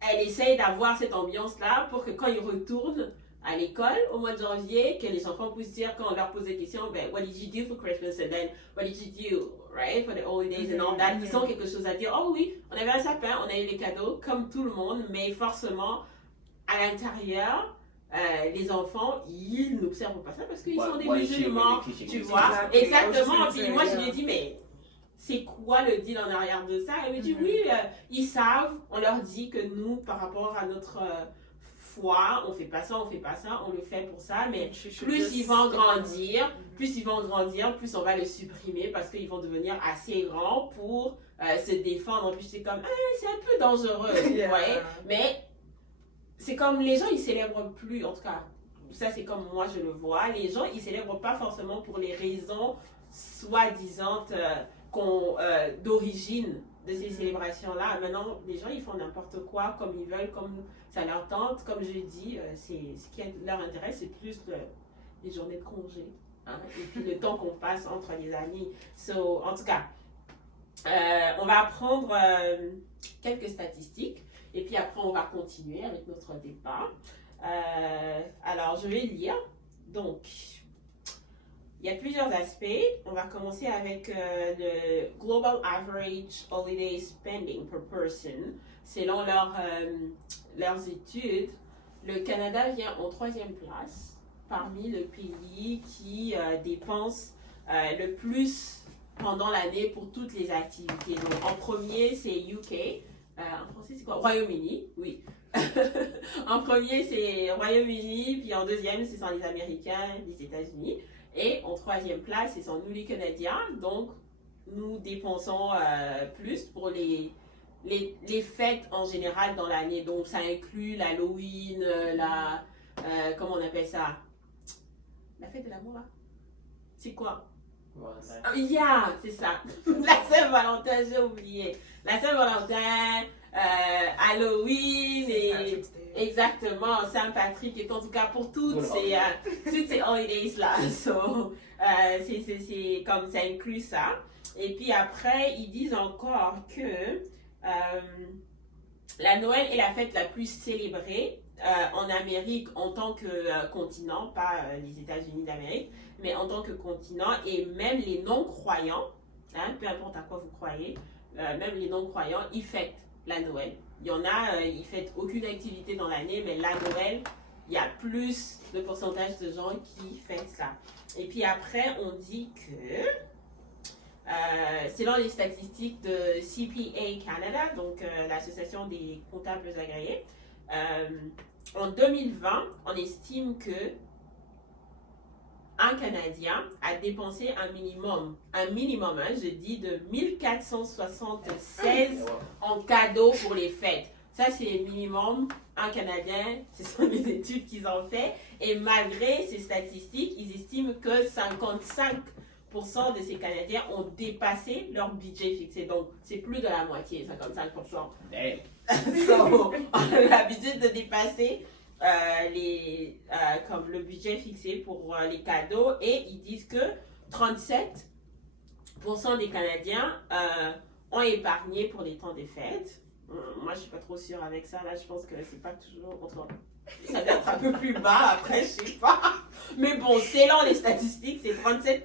elle essaye d'avoir cette ambiance-là pour que quand ils retournent à l'école au mois de janvier, que les enfants puissent dire, quand on leur pose des questions, what did you do for Christmas and then what did you do, right, for the holidays and all that, ils ont quelque chose à dire. Oh oui, on avait un sapin, on a eu les cadeaux comme tout le monde, mais forcément à l'intérieur, les enfants, ils n'observent pas ça parce qu'ils sont des musulmans, tu vois. Exactement. Puis moi je lui ai dit, mais c'est quoi le deal en arrière de ça? Elle me dit, oui, ils savent, on leur dit que nous, par rapport à notre foi, on fait pas ça, on le fait pour ça, mais plus ils vont grandir, plus on va le supprimer parce qu'ils vont devenir assez grands pour se défendre. Puis c'est comme, c'est un peu dangereux, vous voyez? Mais c'est comme les gens, ils célèbrent plus, en tout cas, ça c'est comme moi je le vois, les gens, ils célèbrent pas forcément pour les raisons soi-disant d'origine de ces célébrations-là. Maintenant, les gens, ils font n'importe quoi, comme ils veulent, comme ça leur tente. Comme je dis, ce qui leur intéresse, c'est plus les journées de congé. Hein? Et puis le temps qu'on passe entre les amis. So, en tout cas, on va prendre quelques statistiques. Et puis après, on va continuer avec notre débat. Alors, je vais lire. Donc, il y a plusieurs aspects. On va commencer avec le Global Average Holiday Spending per Person. Selon leurs études, le Canada vient en 3e place parmi les pays qui dépensent le plus pendant l'année pour toutes les activités. Donc, en premier, c'est UK. En français, c'est quoi? Royaume-Uni, oui. En premier, c'est Royaume-Uni, puis en deuxième, ce sont les Américains, les États-Unis. Et en 3e place, ce sont nous les Canadiens. Donc, nous dépensons plus pour les fêtes en général dans l'année. Donc, ça inclut l'Halloween, comment on appelle ça? La fête de l'amour, là? C'est quoi? C'est ça. La Saint-Valentin, j'ai oublié. La Saint-Valentin, Halloween et exactement Saint-Patrick et en tout cas pour toutes ces holidays là. So, c'est comme ça inclut ça. Et puis après ils disent encore que la Noël est la fête la plus célébrée en Amérique en tant que continent, pas les États-Unis d'Amérique, mais en tant que continent, et même les non-croyants, hein, peu importe à quoi vous croyez, même les non-croyants, ils fêtent la Noël. Il y en a, ils fêtent aucune activité dans l'année, mais la Noël, il y a plus de pourcentage de gens qui fêtent ça. Et puis après, on dit que, selon les statistiques de CPA Canada, donc l'association des comptables agréés, en 2020, on estime que un Canadien a dépensé un minimum, je dis de 1476 en cadeaux pour les fêtes. Ça, c'est minimum un Canadien, ce sont les études qu'ils ont fait. Et malgré ces statistiques, ils estiment que 55% de ces Canadiens ont dépassé leur budget fixé. Donc, c'est plus de la moitié, 55%. So, on a l'habitude de dépasser comme le budget fixé pour les cadeaux. Et ils disent que 37% des Canadiens ont épargné pour les temps des fêtes. Moi, je suis pas trop sûre avec ça. Là, je pense que c'est pas toujours... Ça doit être un peu plus bas après, je sais pas. Mais bon, selon les statistiques, c'est 37%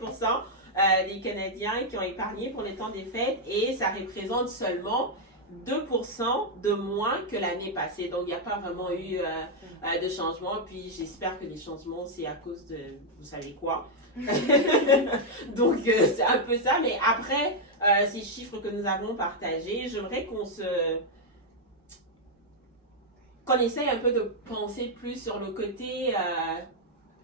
des Canadiens qui ont épargné pour les temps des fêtes et ça représente seulement 2% de moins que l'année passée. Donc, il n'y a pas vraiment eu de changement. Puis, j'espère que les changements, c'est à cause de vous savez quoi. Donc, c'est un peu ça. Mais après ces chiffres que nous avons partagés, j'aimerais qu'on essaye un peu de penser plus sur le côté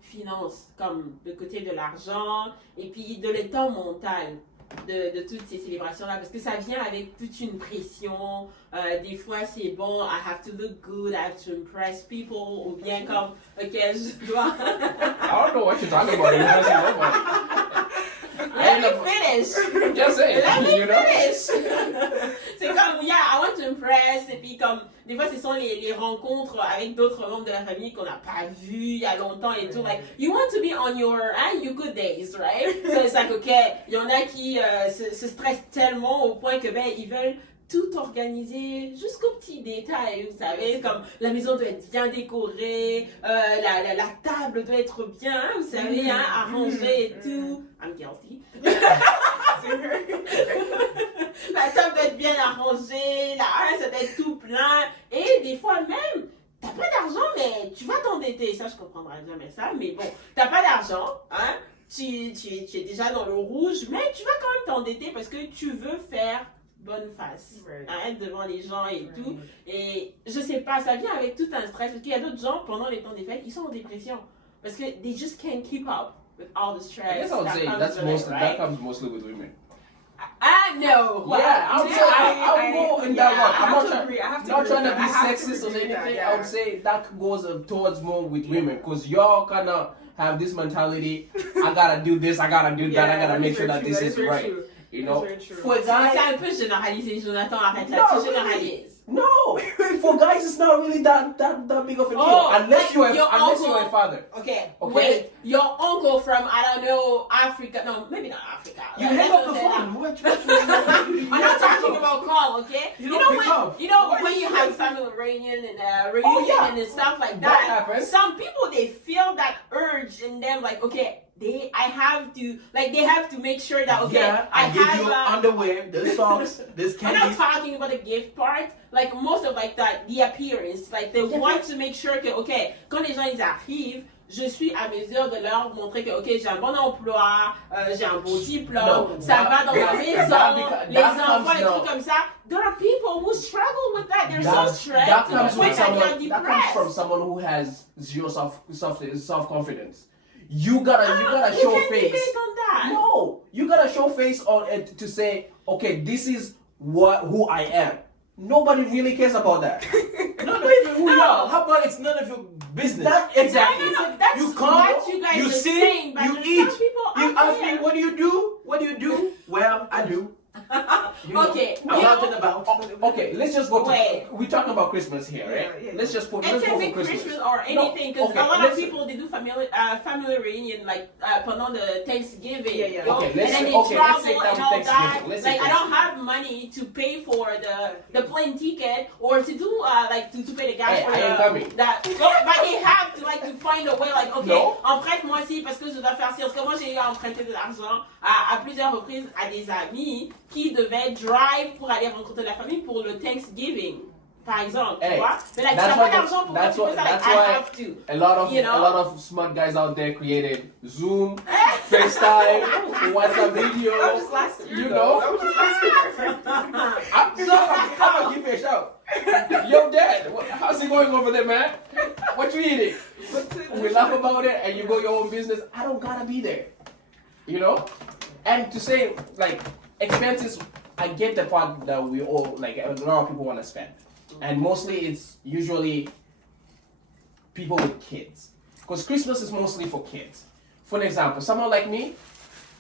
finance, comme le côté de l'argent et puis de l'état mental de toutes ces célébrations-là, parce que ça vient avec toute une pression. Des fois, c'est bon, I have to look good, I have to impress people, ou bien comme, ok, je dois... I don't know what you're talking about. Let me finish! Just say it, Let me you know? finish! C'est comme, yeah, I want to impress, et puis comme, des fois, ce sont les rencontres avec d'autres membres de la famille qu'on n'a pas vus il y a longtemps et tout. Like, you want to be on your good days, right? So it's like, ok, il y en a qui se stressent tellement au point que, ben, ils veulent tout organiser jusqu'au petit détail, vous savez, comme la maison doit être bien décorée, la table doit être bien, vous savez, arrangée et tout. I'm guilty. La table doit être bien arrangée, ça doit être tout plein. Et des fois même, t'as pas d'argent, mais tu vas t'endetter. Ça, je comprendrai jamais ça, mais bon, t'as pas d'argent, hein, tu es déjà dans le rouge, mais tu vas quand même t'endetter parce que tu veux faire bonne face devant les gens et tout. Et je sais pas, ça vient avec tout un stress parce qu'il y a d'autres gens pendant les temps des fêtes, ils sont en dépression parce que they just can't keep up with all the stress. I guess I would say that comes mostly with women. No. Yeah, I would say I would go in that route. I'm not trying to be sexist or anything. Yeah. I would say that goes towards more with women because y'all kind of have this mentality. I gotta do this. I gotta do that. I gotta make sure that this is right. True. You know, For C'est un peu généralisé, Jonathan, arrête là, tu généralises. No, for guys, it's not really that big of a deal unless you're a father. Okay, wait, your uncle from I don't know Africa? No, maybe not Africa. You hang up the phone. I'm not talking about call, okay? You don't pick up. You know when you have family reunion and stuff like That that. happens. Some people they feel that urge in them, like okay. They have to make sure that okay, Yeah, I give have you underwear, the socks, this I'm candy. not talking about the gift part, like most of like that, the appearance, like they want to make sure que okay, quand les gens ils arrivent, je suis à mesure de leur montrer que ok, j'ai un bon emploi, j'ai un beau diplôme, ça va dans la maison, les enfants et tout comme ça. There are people who struggle with that. They're so stressed. That comes from depressed. someone who has zero self confidence. You gotta show face. On that. No, you gotta show face on it to say, okay, this is who I am. Nobody really cares about that. Not even who you are. How about it's none of your business? Exactly. No, that's You come, what you guys you are sit, saying, but you there's eat. some people You out ask me, there. what do you do? What do you do? Well, I do. You know, Okay, I'm you know- talking about. Okay, let's just go to. Wait. We're talking about Christmas here, right? Yeah. Let's just put. It Let's can go be for Christmas or anything, because okay, a lot of let's- people they do family reunion like pendant the Thanksgiving. Yeah. You know? Okay, and let's then say- they okay, let's travel say and all that. Thanksgiving. Let's say Like I don't have money to pay for the plane ticket or to do like to pay the gas Hey, for I ain't coming. that. No, but they have to like to find a way like okay, No. emprunte-moi ci parce que je dois faire ci. Parce que moi j'ai eu à emprunter de l'argent à plusieurs reprises à des amis qui devaient drive pour aller rencontrer la famille pour le Thanksgiving. Par exemple, tu Hey, vois? Mais là, tu that's n'as pas why d'argent pour that's tu fais why- ça, like, that's I why- have to. A You know? lot of smart guys out there created Zoom, FaceTime, WhatsApp video. That was just last year. You though. know? That was just last year. I'm gonna give you a shout. Yo, Dad, how's it going over there, man? What you eating? We laugh about it, and you go your own business. I don't gotta be there, you know. And to say like expenses, I get the part that we all like. A lot of people want to spend. and mostly it's usually people with kids. Because Christmas is mostly for kids. For example, someone like me,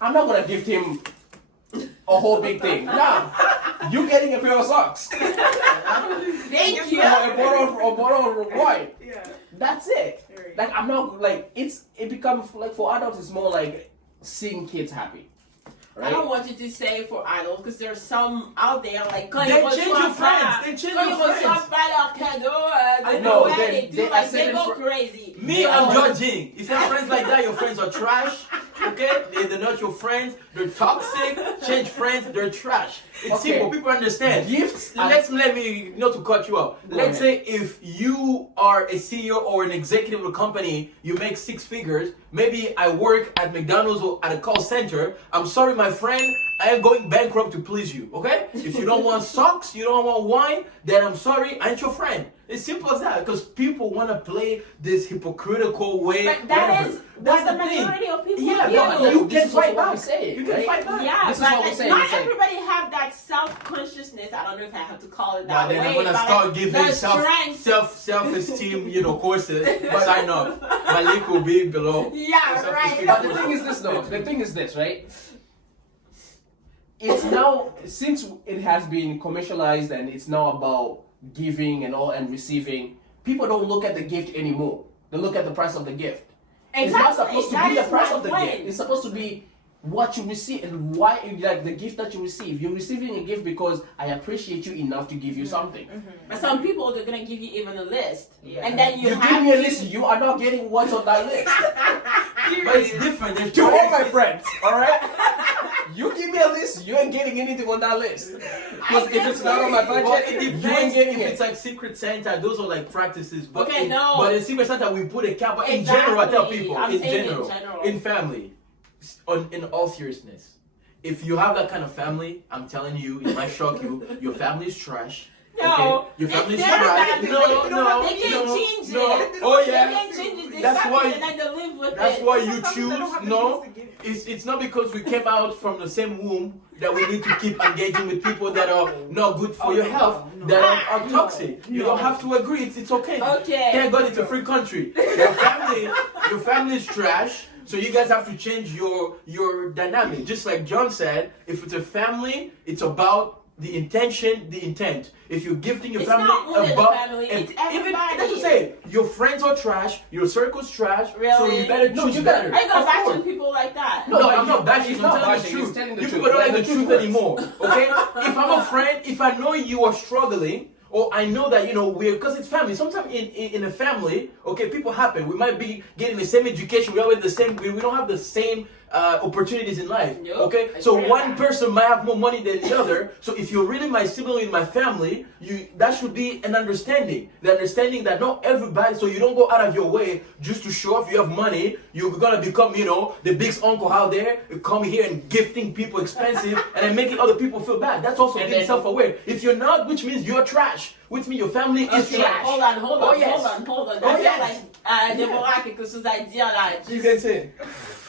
I'm not gonna gift him a whole big thing. Nah, you getting a pair of socks. Thank you. Or a bottle of wine. Yeah. That's it. Right. Like I'm not like it becomes like for adults it's more like seeing kids happy. I don't Right? want you to say for adults because there's some out there like quand They ils change your reçoivent pas- friends. They change quand your ils friends. reçoivent pas leurs cadeaux de know, Noël they- et tout, they like are they selling go for- crazy. Me, I'm judging. If you have friends like that, your friends are trash. Okay? They're not your friends. They're toxic. Change friends. They're trash. It's Okay. simple. People understand. Gifts Let me not to cut you off. Go Let's ahead. say if you are a CEO or an executive of a company, you make 6 figures. Maybe I work at McDonald's or at a call center. I'm sorry, my friend. I am going bankrupt to please you. Okay? If you don't want socks, you don't want wine, then I'm sorry, I ain't your friend. It's simple as that. Because people want to play this hypocritical way. But that whatever. is That's what the the thing. majority of people Yeah, do. but you This can is what fight we're back. saying, You can right? fight back. Yeah, This is but what we're like, saying, not it's like- everybody have that self-consciousness. I don't know if I have to call it Now that then way. I'm gonna but start like, giving the strength. self-esteem, courses. Sign up. My link will be below. Yeah, Self-esteem right. But the thing is this though, the thing is this, right? It's now since it has been commercialized and it's now about giving and all and receiving, people don't look at the gift anymore. They look at the price of the gift. It's not Exactly. supposed to That be the is price my of the point. gift. It's supposed to be what you receive and why, like the gift that you receive. You're receiving a gift because I appreciate you enough to give you something. But some people they're gonna give you even a list, Yeah. and then you You have give me a to- list, you are not getting what's on that list. But it's different. There's To all my priorities. friends, alright? You give me a list, you ain't getting anything on that list. Because if it's not on my Well, budget, it you ain't depends getting if it's it. like Secret Santa. Those are like practices. But Okay, no. But in Secret Santa, we put a cap. But in general, I tell Exactly. people, I'm in saying general, in general. in family, in all seriousness, if you have that kind of family, I'm telling you, it might shock you. Your family is trash. No, okay? Your it's family's their trash. family. They can change it. Oh They yeah. can change it. They That's suck why- it and then they live with That's it. why you Sometimes they don't choose. have the No, means to give. it's not because we came out from the same womb that we need to keep engaging with people that are not good for Oh, your no, health, no. that are toxic. You don't have to agree. It's okay. Okay. Thank God it's a free country. Your family is trash. So you guys have to change your dynamic. Just like John said, if it's a family, it's about the intention, the intent. If you're gifting your It's family not only the about family, and it's even everybody. that's to say, your friends are trash, your circle's trash, so Really? you better No, choose you gotta- better. Are you gonna Of bash course. on people like that? No, but I'm not bashing. he's I'm not telling bashing, the he's truth. telling the You truth. people don't Like like the the truth truth anymore. Okay? If I'm a friend, if I know you are struggling, or I know that we're because it's family. Sometimes in a family, okay, people happen. We might be getting the same education. We always the same. We don't have the same opportunities in life. Nope, Okay, I so agree with one that. person might have more money than the other. So if you're really my sibling in my family, that should be an understanding. The understanding that not everybody. So you don't go out of your way just to show off you have money. You're gonna become the big uncle out there, come here and gifting people expensive and then making other people feel bad. That's also And being then- self-aware. If you're not, which means you're trash. Which means your family is Okay, trash. hold on. Oh, yes. hold on. Oh, I feel yes. like Deborah a quelque chose à dire là. You can say.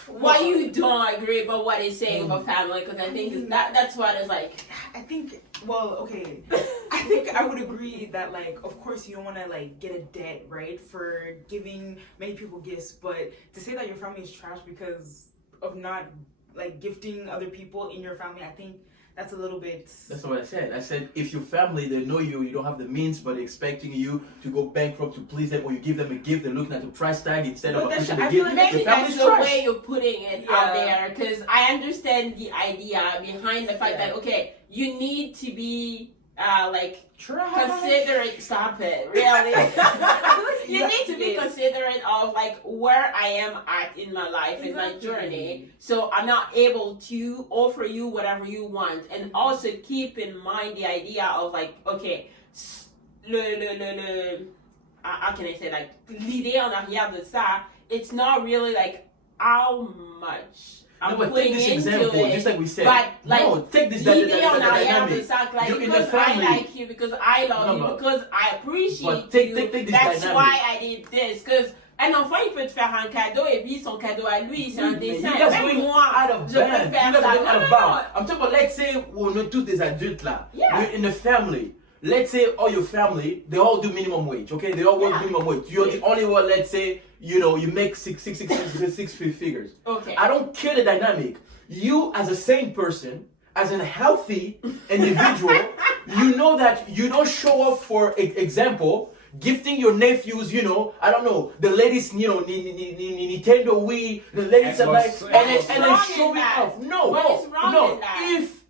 Why you don't agree about what he's saying about family? Because I think that's what is like. I think, well, okay. I think I would agree that, like, of course, you don't want to, like, get a debt, right, for giving many people gifts. But to say that your family is trash because of not, like, gifting other people in your family, I think that's a little bit. That's what I said. I said if your family, they know you don't have the means, but they're expecting you to go bankrupt to please them, or you give them a gift, they're looking at the price tag instead of But that's- appreciating the I feel gift. like Maybe Your family's that's the trash. way you're putting it out Yeah. there. Because I understand the idea behind the fact Yeah. that okay, you need to be like Trash. considerate. Stop it, really. You need to be considerate of like where I am at in my life, in my journey. So I'm not able to offer you whatever you want, and also keep in mind the idea of like okay, how can I say, like l'idée en arrière de ça. It's not really like how much I'm No, but putting take this into example, it, just like we said. but like no, take this l'idée en arrière de dynamic. ça, like You're in the because I family. like you, because I love No, you, but- because I appreciate but take you. this That's dynamic. why I did this. Because un enfant, il peut te faire un cadeau et puis son cadeau à lui, c'est un You dessin. guys Même going moi, out of je peux band. faire You guys ça. going out Non, of non, bounds. I'm talking about, let's say, on est tous des adultes là. Yeah. We're in a family. let's say all your family, they all do minimum wage, okay? They all work minimum wage. You're the only one, let's say, you know, you make six figures. Okay. I don't care the dynamic. You, as a sane person, as a healthy individual, you know that you don't show up, for example, gifting your nephews, you know, I don't know, the latest, you know, Nintendo Wii, the latest, Xbox, and then showing off. No.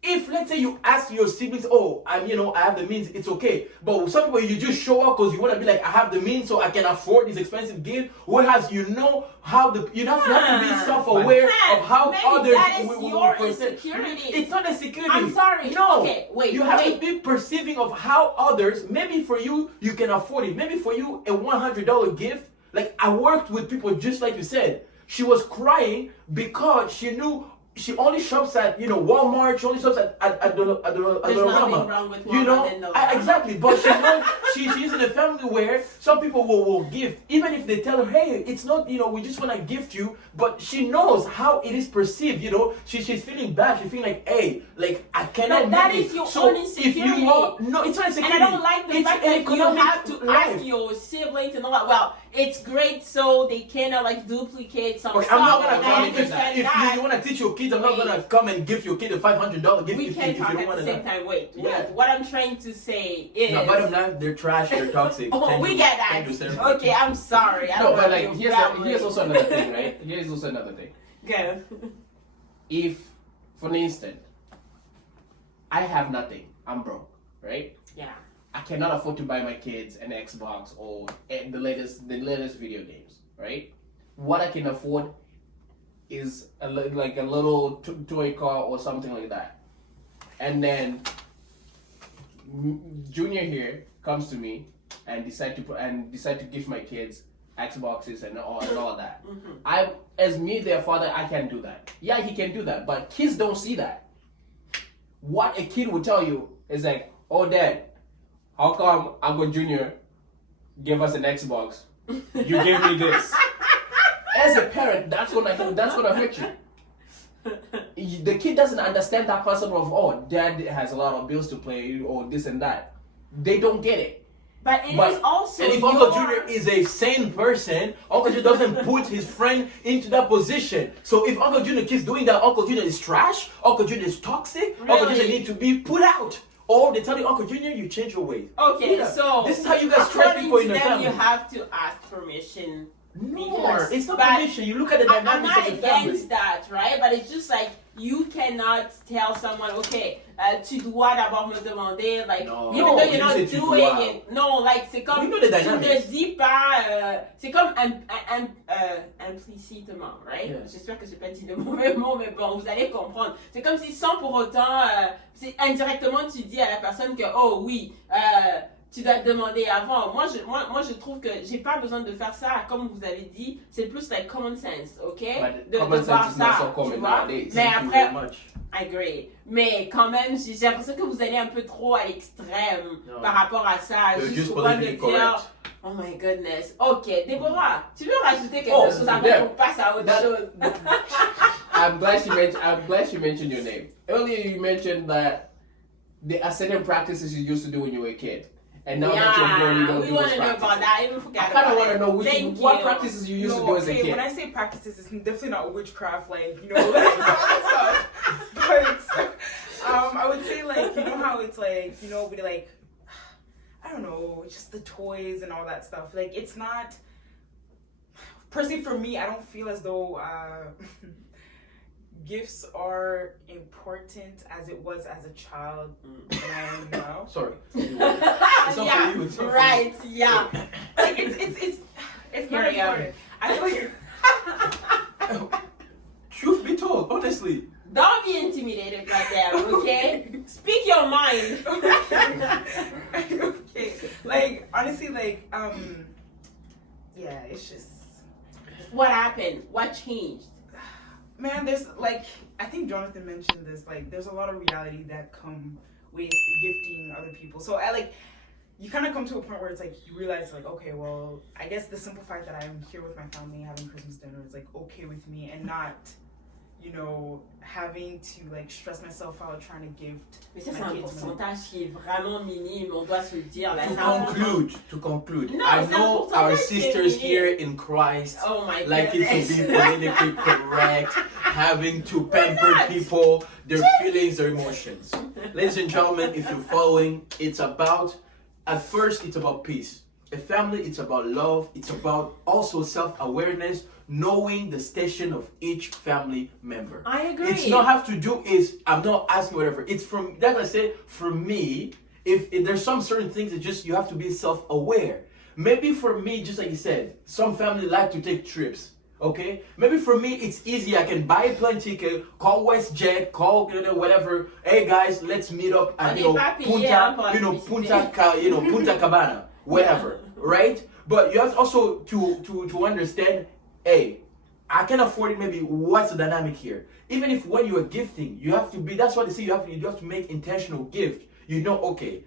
If let's say you ask your siblings, oh, I have the means, it's okay. But some people, you just show up because you want to be like, I have the means, so I can afford this expensive gift. Whereas you know how you have to be self-aware of how others will present. It's not insecurity. I'm sorry. No. Okay, wait. You have to be perceiving of how others. Maybe for you, you can afford it. Maybe for you, a $100 gift. Like, I worked with people just like you said. She was crying because she knew. She only shops at, you know, Walmart. She only shops at the There's nothing wrong with Walmart, you know, and exactly. But she knows she's in a family where some people will give, even if they tell her, hey, it's not, you know, we just want to gift you. But she knows how it is perceived. You know, she's feeling bad. She's feeling like, hey, like I cannot. But that make is it. your So own insecurity. If you want, no, it's not insecurity. And I don't like the fact that you have to ask your siblings and all that. Well, it's great so they cannot like duplicate some Okay, stuff. I'm not gonna and come I understand if that. you want to teach your kids. I'm not gonna come and give your kid a $500 gift We if can't you talk don't at want the to. same time. Wait. Yeah. What I'm trying to say is. No, bottom line, they're trash. They're toxic. Oh, we get that. Okay, I'm sorry. I No, don't but know like your here's family. also another thing, right? Here's also another thing. Go. If, for instance, I have nothing, I'm broke, right? Yeah. I cannot afford to buy my kids an Xbox or the latest video games, right? What I can afford is like a little toy car or something like that. And then Junior here comes to me and decide to gift my kids Xboxes and all that. Mm-hmm. As me, their father, I can't do that. Yeah, he can do that, but kids don't see that. What a kid would tell you is like, oh, Dad, how come Uncle Junior gave us an Xbox? You gave me this. As a parent, that's gonna hurt you. The kid doesn't understand that concept of, oh, Dad has a lot of bills to pay or this and that. They don't get it. But it is also. And if Uncle Junior is a sane person, Uncle Junior doesn't put his friend into that position. So if Uncle Junior keeps doing that, Uncle Junior is trash, Uncle Junior is toxic, Really? Uncle Junior needs to be put out. Or they tell you, Uncle Junior, you change your ways. Okay, Yeah. so this is how you guys trash people in according the to them, family. you have to ask permission. No, Because- it's not but permission. You look at the I'm dynamics not of the family. against that, right? But it's just like you cannot tell someone, okay, tu dois d'abord me demander, like No. even though You you're not say tu doing dois. it. No, like c'est comme We know the tu ne dynamics. dis pas, c'est comme implicitement, right? Yes. J'espère que j'ai pas dit le mauvais mot, mais bon, vous allez comprendre. C'est comme si sans pour autant, c'est indirectement tu dis à la personne que oh oui. Tu dois te demander avant. Moi, je trouve que j'ai pas besoin de faire ça. Comme vous avez dit, c'est plus like common sense, ok? But De common voir sense is not ça, so tu common vois? nowadays. Mais Thank you après, very much. I agree. Mais quand même, j'ai l'impression que vous allez un peu trop à l'extrême Non. par rapport à ça. You're Juste just au point de politically dire, correct. oh my goodness. Ok, Déborah, tu veux rajouter quelque Oh, chose avant yeah. qu'on passe à autre That- chose? I'm glad she mentioned your name. Earlier you mentioned that there are certain practices you used to do when you were a kid. And now that you're grown, you don't we do want those to know practices. about that. I even forgot I kind of about want to it. know Thank what you. practices you used to No, do as a okay, kid. when I say practices, it's definitely not witchcraft, like, you know, like stuff. But I would say, like, you know how it's like, you know, with like, I don't know, just the toys and all that stuff. Like, it's not, personally for me, I don't feel as though gifts are important as it was as a child when I am now. Sorry. It's not Yeah, for you. It's not right, yeah. Like, it's not Here I am. important. I feel like, Truth be told, honestly. Don't be intimidated by them, okay? Speak your mind. okay, like honestly, like yeah, it's just, What happened? What changed? man, there's like, I think Jonathan mentioned this, like there's a lot of reality that come with gifting other people. So I like, you kind of come to a point where it's like you realize like, okay, well, I guess the simple fact that I'm here with my family having Christmas dinner is like okay with me, and not you know, having to like stress myself out trying to gift Mais ça, my c'est un kids pourcentage qui est vraiment minime, on doit se le dire. Là, To conclude, No, I it's a know pourcentage our qui est sisters minime. here in Christ Oh my like it goodness. to be politically correct, having to pamper not? people, their feelings, their emotions. Ladies and gentlemen, if you're following, it's about, at first, it's about peace. A family, it's about love. It's about also self-awareness, knowing the station of each family member. I agree. It's not have to do is, I'm not asking whatever. It's from, like I said, for me, if there's some certain things that just, you have to be self-aware. Maybe for me, just like you said, some family like to take trips. Okay, maybe for me it's easy. I can buy a plane ticket, call WestJet, call whatever. Hey guys, let's meet up at Punta Cabana, whatever, right? But you have also to understand. Hey, I can afford it. Maybe what's the dynamic here? Even if when you are gifting, you have to be. That's why they say you have to make intentional gift. You know, okay,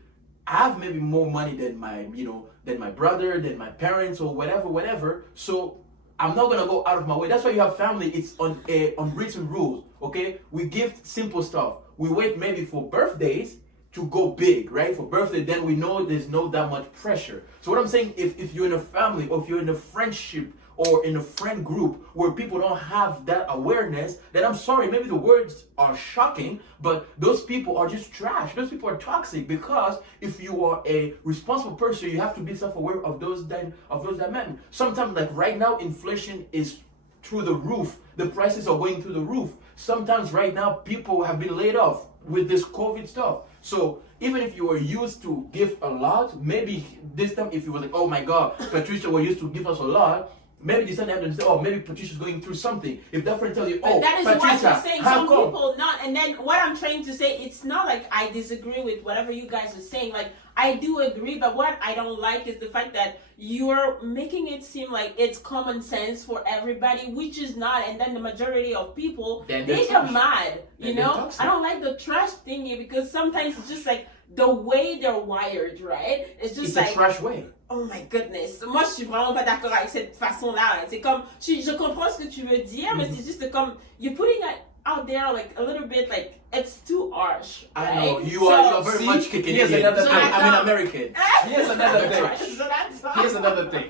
I have maybe more money than my brother, than my parents, or whatever. So I'm not gonna go out of my way. That's why you have family. It's on unwritten rules. Okay, we gift simple stuff. We wait maybe for birthdays to go big, right? For birthday, then we know there's no that much pressure. So what I'm saying, if you're in a family or if you're in a friendship or in a friend group where people don't have that awareness, then I'm sorry, maybe the words are shocking, but those people are just trash. Those people are toxic, because if you are a responsible person, you have to be self-aware of those dynamics. Sometimes, like right now, inflation is through the roof. The prices are going through the roof. Sometimes right now, people have been laid off with this COVID stuff. So even if you were used to give a lot, maybe this time if you were like, oh my God, Patricia was used to give us a lot, maybe this time they have to say, oh, maybe Patricia's going through something. If that friend tells you, oh, but that is Patricia, what you're saying. how Some come? people not. And then what I'm trying to say, it's not like I disagree with whatever you guys are saying. Like, I do agree, but what I don't like is the fact that you're making it seem like it's common sense for everybody, which is not. And then the majority of people, Then they they're get trash. mad. You Then they're know, toxic. I don't like the trash thingy, because sometimes it's just like the way they're wired, right? It's just It's like, a trash way. oh my goodness. Moi, je suis vraiment pas d'accord avec cette façon-là. C'est comme, je comprends ce que tu veux dire, mais c'est juste comme, you're putting it out there like a little bit, like, it's too harsh. I right? know, you are very See, much here's Canadian. another thing. I'm an American. Here's another They're thing. trash. So that's Here's another thing.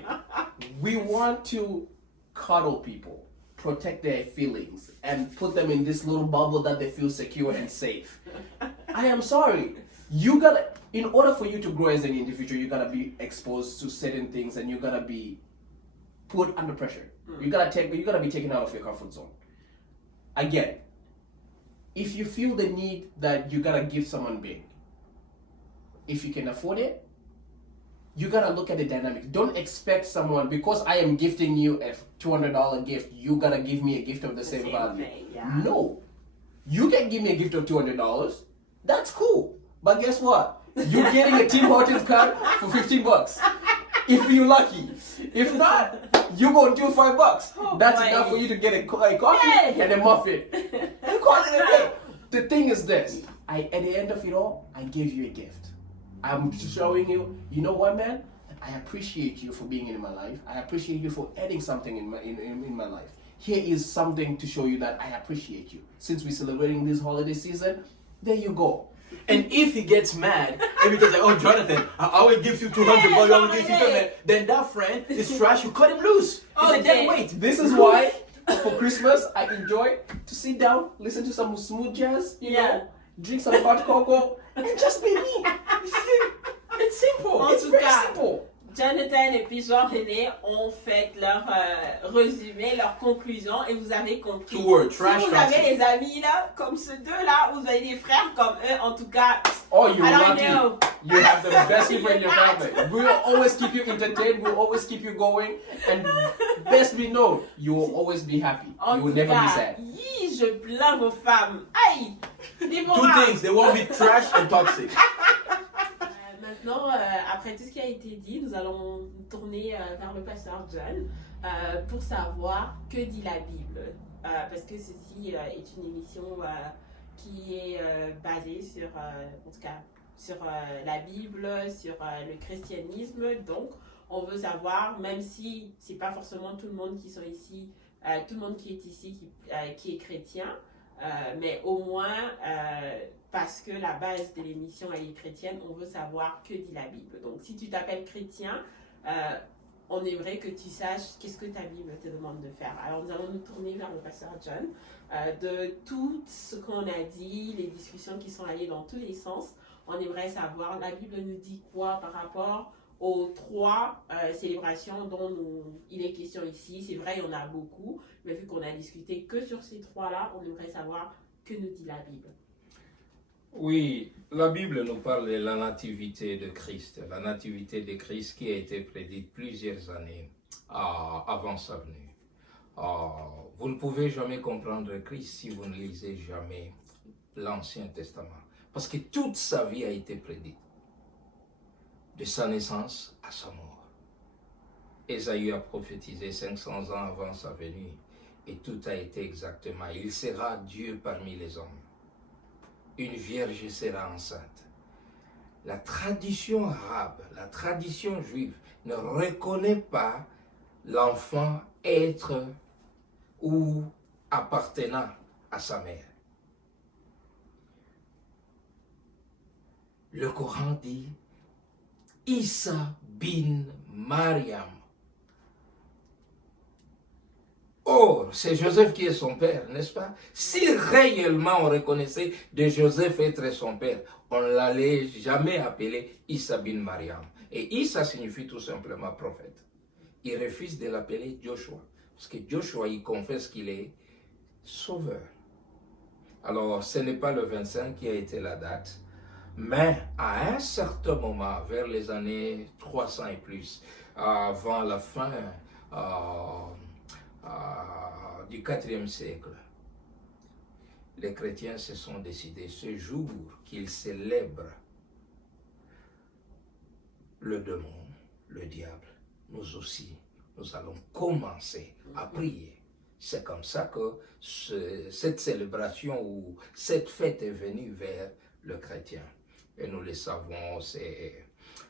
We want to cuddle people, protect their feelings, and put them in this little bubble that they feel secure and safe. I am sorry. You gotta, in order for you to grow as an individual, you gotta be exposed to certain things, and you gotta be put under pressure. You gotta be taken out of your comfort zone. Again, if you feel the need that you gotta give someone big, if you can afford it, you gotta look at the dynamics. Don't expect someone, because I am gifting you a $200 gift, you gotta give me a gift of the same value. thing, yeah. No. You can give me a gift of $200. That's cool. But guess what? You're getting a Tim Hortons card for $15. If you're lucky. If not, you gonna do $5. Oh, That's boy. enough for you to get a coffee Yay. and a muffin. You call it a day. The thing is this. At the end of it all, I gave you a gift. I'm showing you, you know what, man? I appreciate you for being in my life. I appreciate you for adding something in my life. Here is something to show you that I appreciate you. Since we're celebrating this holiday season, there you go. And if he gets mad, if he goes like, oh, Jonathan, I will give you 200 bucks, I will give you 200, then that friend is trash, you cut him loose. He's like, then wait. This is why, for Christmas, I enjoy to sit down, listen to some smooth jazz, you know, drink some hot cocoa, and just be me. It's simple. En It's tout very cas, simple. Jonathan et puis Jean-René ont fait leur résumé, leur conclusion, et vous avez compris. Two words, trash, Si vous toxic. avez des amis là, comme ceux deux là, vous avez des frères comme eux, en tout cas, Oh, you're I don't lucky. know. You have the best people in your family. We'll always keep you entertained. We'll always keep you going. And best be known, you will always be happy. En You will tout never be cas, sad. je plains vos femmes. Aïe! Two Déborah! things, they won't be trash and toxic. Maintenant, après tout ce qui a été dit, nous allons tourner vers le pasteur John pour savoir que dit la Bible. Parce que ceci est une émission qui est basée sur, en tout cas, sur la Bible, sur le christianisme. Donc, on veut savoir, même si c'est pas forcément tout le monde qui sont ici tout le monde qui est ici qui est chrétien, mais au moins, parce que la base de l'émission elle est chrétienne, on veut savoir que dit la Bible. Donc si tu t'appelles chrétien, on aimerait que tu saches qu'est-ce que ta Bible te demande de faire. Alors nous allons nous tourner vers le pasteur John. De tout ce qu'on a dit, les discussions qui sont allées dans tous les sens, on aimerait savoir, la Bible nous dit quoi par rapport aux 3 célébrations dont il est question ici. C'est vrai, il y en a beaucoup, mais vu qu'on a discuté que sur ces 3-là, on aimerait savoir que nous dit la Bible. Oui, la Bible nous parle de la nativité de Christ, la nativité de Christ qui a été prédite plusieurs années avant sa venue. Vous ne pouvez jamais comprendre Christ si vous ne lisez jamais l'Ancien Testament, parce que toute sa vie a été prédite, de sa naissance à sa mort. Ésaïe a prophétisé 500 ans avant sa venue, et tout a été exactement. Il sera Dieu parmi les hommes. Une vierge sera enceinte. La tradition arabe, la tradition juive ne reconnaît pas l'enfant être ou appartenant à sa mère. Le Coran dit Isa bin Mariam. Or, c'est Joseph qui est son père, n'est-ce pas? Si réellement on reconnaissait de Joseph être son père, on ne l'allait jamais appeler Isa bin Mariam. Et Isa signifie tout simplement prophète. Il refuse de l'appeler Joshua, parce que Joshua, il confesse qu'il est sauveur. Alors, ce n'est pas le 25 qui a été la date, mais à un certain moment, vers les années 300 et plus, avant la fin du IVe siècle, les chrétiens se sont décidés ce jour qu'ils célèbrent le démon, le diable. Nous aussi, nous allons commencer à prier. C'est comme ça que cette célébration ou cette fête est venue vers le chrétien. Et nous le savons, c'est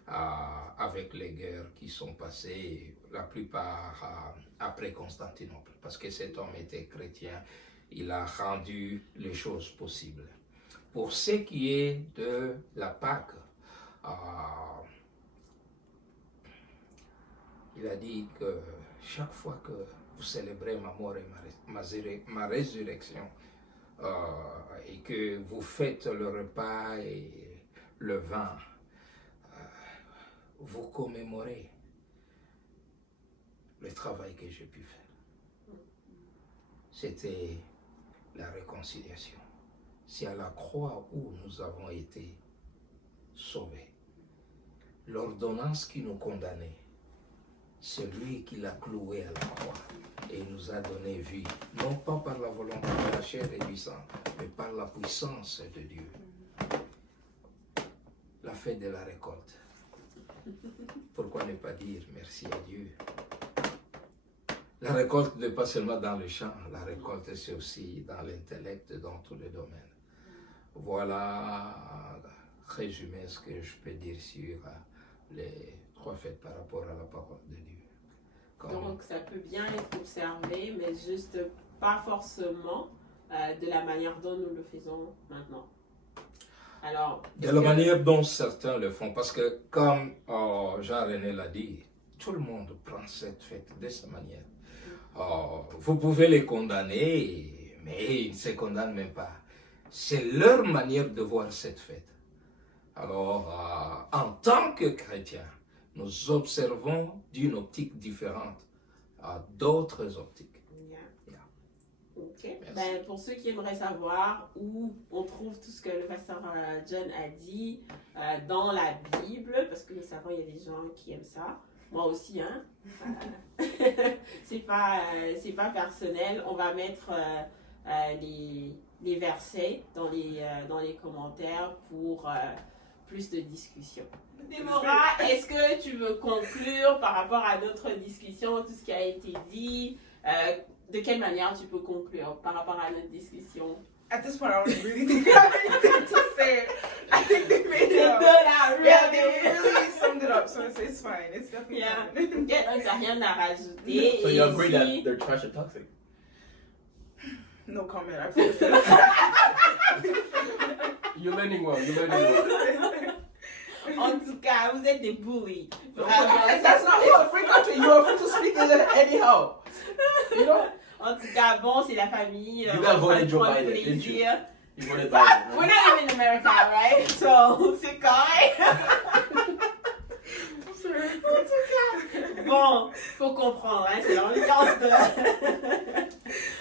avec les guerres qui sont passées, la plupart après Constantinople, parce que cet homme était chrétien, il a rendu les choses possibles. Pour ce qui est de la Pâque, il a dit que chaque fois que vous célébrez ma mort et ma résurrection, et que vous faites le repas et le vin, vous commémorez le travail que j'ai pu faire. C'était la réconciliation. C'est à la croix où nous avons été sauvés. L'ordonnance qui nous condamnait, c'est lui qui l'a cloué à la croix et nous a donné vie, non pas par la volonté de la chair et du sang, mais par la puissance de Dieu. La fête de la récolte. Pourquoi ne pas dire merci à Dieu? La récolte n'est pas seulement dans le champ, la récolte c'est aussi dans l'intellect, dans tous les domaines. Voilà, résumé ce que je peux dire sur les 3 fêtes par rapport à la parole de Dieu. Donc ça peut bien être observé, mais juste pas forcément de la manière dont nous le faisons maintenant. Alors, de la manière dont certains le font, parce que comme Jean-René l'a dit, tout le monde prend cette fête de sa manière. Vous pouvez les condamner, mais ils ne se condamnent même pas. C'est leur manière de voir cette fête. Alors, en tant que chrétiens, nous observons d'une optique différente à d'autres optiques. Okay. Ben, pour ceux qui aimeraient savoir où on trouve tout ce que le pasteur John a dit dans la Bible, parce que nous savons il y a des gens qui aiment ça, moi aussi, hein. C'est pas personnel. On va mettre les versets dans les commentaires pour plus de discussion. Déborah, est-ce que tu veux conclure par rapport à notre discussion, tout ce qui a été dit? De quelle manière tu peux conclure par rapport à notre discussion? At this point, I don't really think I have anything to say. I think they made it up. Yeah, they really summed it up, so it's fine. It's definitely fine. Donc, t'as rien à rajouter. So you agree that they're trash and toxic? No comment. I plead the fifth. You're learning well. You're learning well. En tout cas, vous êtes des bullies. That's not. It's a free country. You are free to speak anyhow. You know. En tout cas, bon, c'est la famille. You got voted Joe prendre Biden, didn't you? plaisir. You voted Biden, We're right? not even in America, right? So, c'est correct. En tout cas, bon, faut comprendre, hein, c'est l'ambiance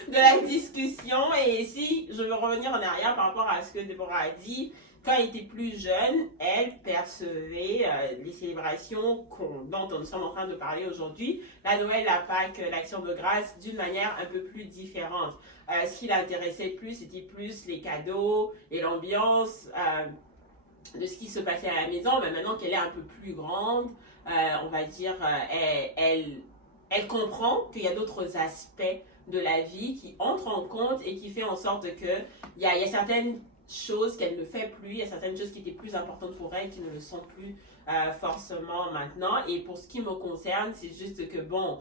de la discussion. Et si je veux revenir en arrière par rapport à ce que Déborah a dit, quand elle était plus jeune, elle percevait les célébrations dont nous sommes en train de parler aujourd'hui, la Noël, la Pâques, l'Action de grâce, d'une manière un peu plus différente. Ce qui l'intéressait plus, c'était plus les cadeaux et l'ambiance de ce qui se passait à la maison. Mais maintenant qu'elle est un peu plus grande, on va dire, elle comprend qu'il y a d'autres aspects de la vie qui entrent en compte et qui fait en sorte que il y a certaines choses qu'elle ne fait plus, il y a certaines choses qui étaient plus importantes pour elle qui ne le sont plus forcément maintenant. Et pour ce qui me concerne, c'est juste que bon,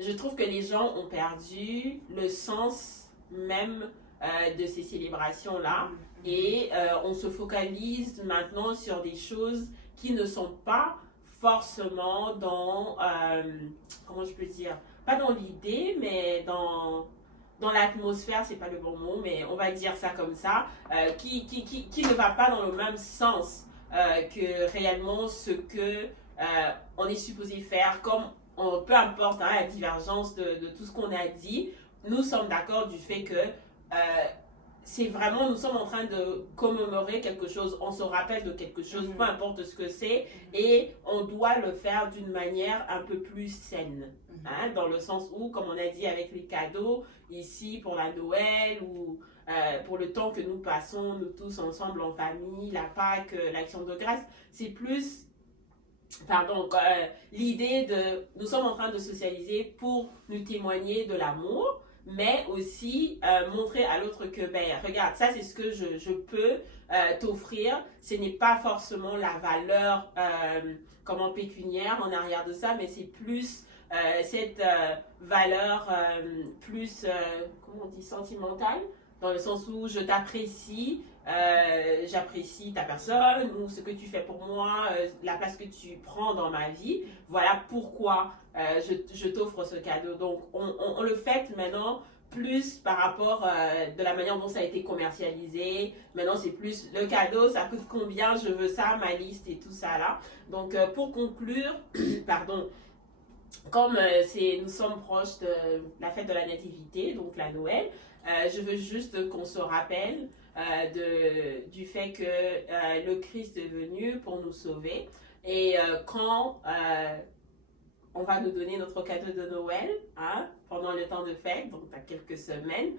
je trouve que les gens ont perdu le sens même de ces célébrations-là et on se focalise maintenant sur des choses qui ne sont pas forcément dans, comment je peux dire, pas dans l'idée, mais dans l'atmosphère, c'est pas le bon mot, mais on va dire ça comme ça, qui ne va pas dans le même sens que réellement ce que on est supposé faire, comme peu importe hein, la divergence de tout ce qu'on a dit, nous sommes d'accord du fait que c'est vraiment, nous sommes en train de commémorer quelque chose, on se rappelle de quelque chose, peu importe ce que c'est, et on doit le faire d'une manière un peu plus saine. Hein, dans le sens où, comme on a dit avec les cadeaux, ici pour la Noël ou pour le temps que nous passons, nous tous ensemble en famille, la Pâques, l'Action de grâce, c'est plus, l'idée de, nous sommes en train de socialiser pour nous témoigner de l'amour, mais aussi montrer à l'autre que, ben, regarde, ça c'est ce que je peux t'offrir, ce n'est pas forcément la valeur comment pécuniaire en arrière de ça, mais c'est plus cette valeur plus, comment on dit, sentimentale, dans le sens où je t'apprécie, j'apprécie ta personne ou ce que tu fais pour moi, la place que tu prends dans ma vie. Voilà pourquoi je t'offre ce cadeau. Donc, on le fait maintenant plus par rapport de la manière dont ça a été commercialisé. Maintenant, c'est plus le cadeau, ça coûte combien, je veux ça, ma liste et tout ça là. Donc, pour conclure, pardon, comme nous sommes proches de la fête de la Nativité, donc la Noël, je veux juste qu'on se rappelle du fait que le Christ est venu pour nous sauver. Et quand on va nous donner notre cadeau de Noël, hein, pendant le temps de fête, donc dans quelques semaines,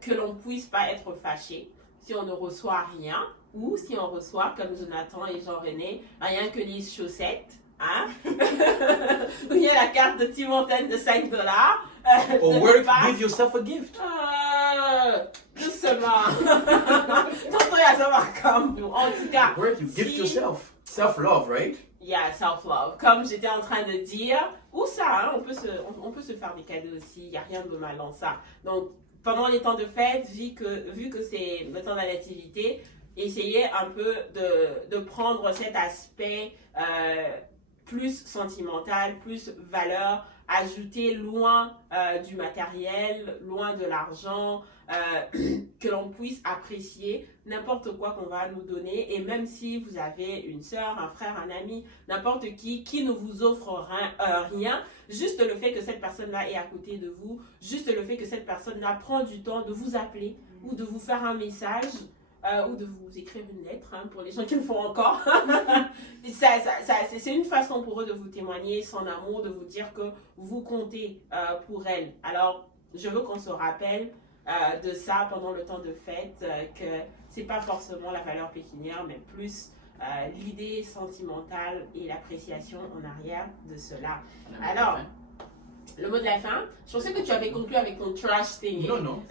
que l'on ne puisse pas être fâché si on ne reçoit rien, ou si on reçoit, comme Jonathan et Jean-René, rien que les chaussettes. Hein? Ou il y a la carte de Tim Hortons de $5. Or work, give yourself a gift. Doucement. Tonton, il savoir comme nous. En tout cas, Work, you gift yourself. Self-love, right? Yeah, self-love. Comme j'étais en train de dire, ou ça, hein, on peut se faire des cadeaux aussi, il n'y a rien de mal dans ça. Donc, pendant les temps de fête, vu que c'est le temps de la nativité, essayez un peu de prendre cet aspect plus sentimental, plus valeur, ajouter loin du matériel, loin de l'argent, que l'on puisse apprécier n'importe quoi qu'on va nous donner. Et même si vous avez une sœur, un frère, un ami, n'importe qui ne vous offre rien, juste le fait que cette personne-là est à côté de vous, juste le fait que cette personne-là prend du temps de vous appeler ou de vous faire un message, ou de vous écrire une lettre, hein, pour les gens qui le font encore. C'est une façon pour eux de vous témoigner son amour, de vous dire que vous comptez pour elle. Alors, je veux qu'on se rappelle de ça pendant le temps de fête, que c'est pas forcément la valeur pécuniaire, mais plus l'idée sentimentale et l'appréciation en arrière de cela. Alors, le mot de la fin, je pensais que tu avais conclu avec ton trash thing. Non.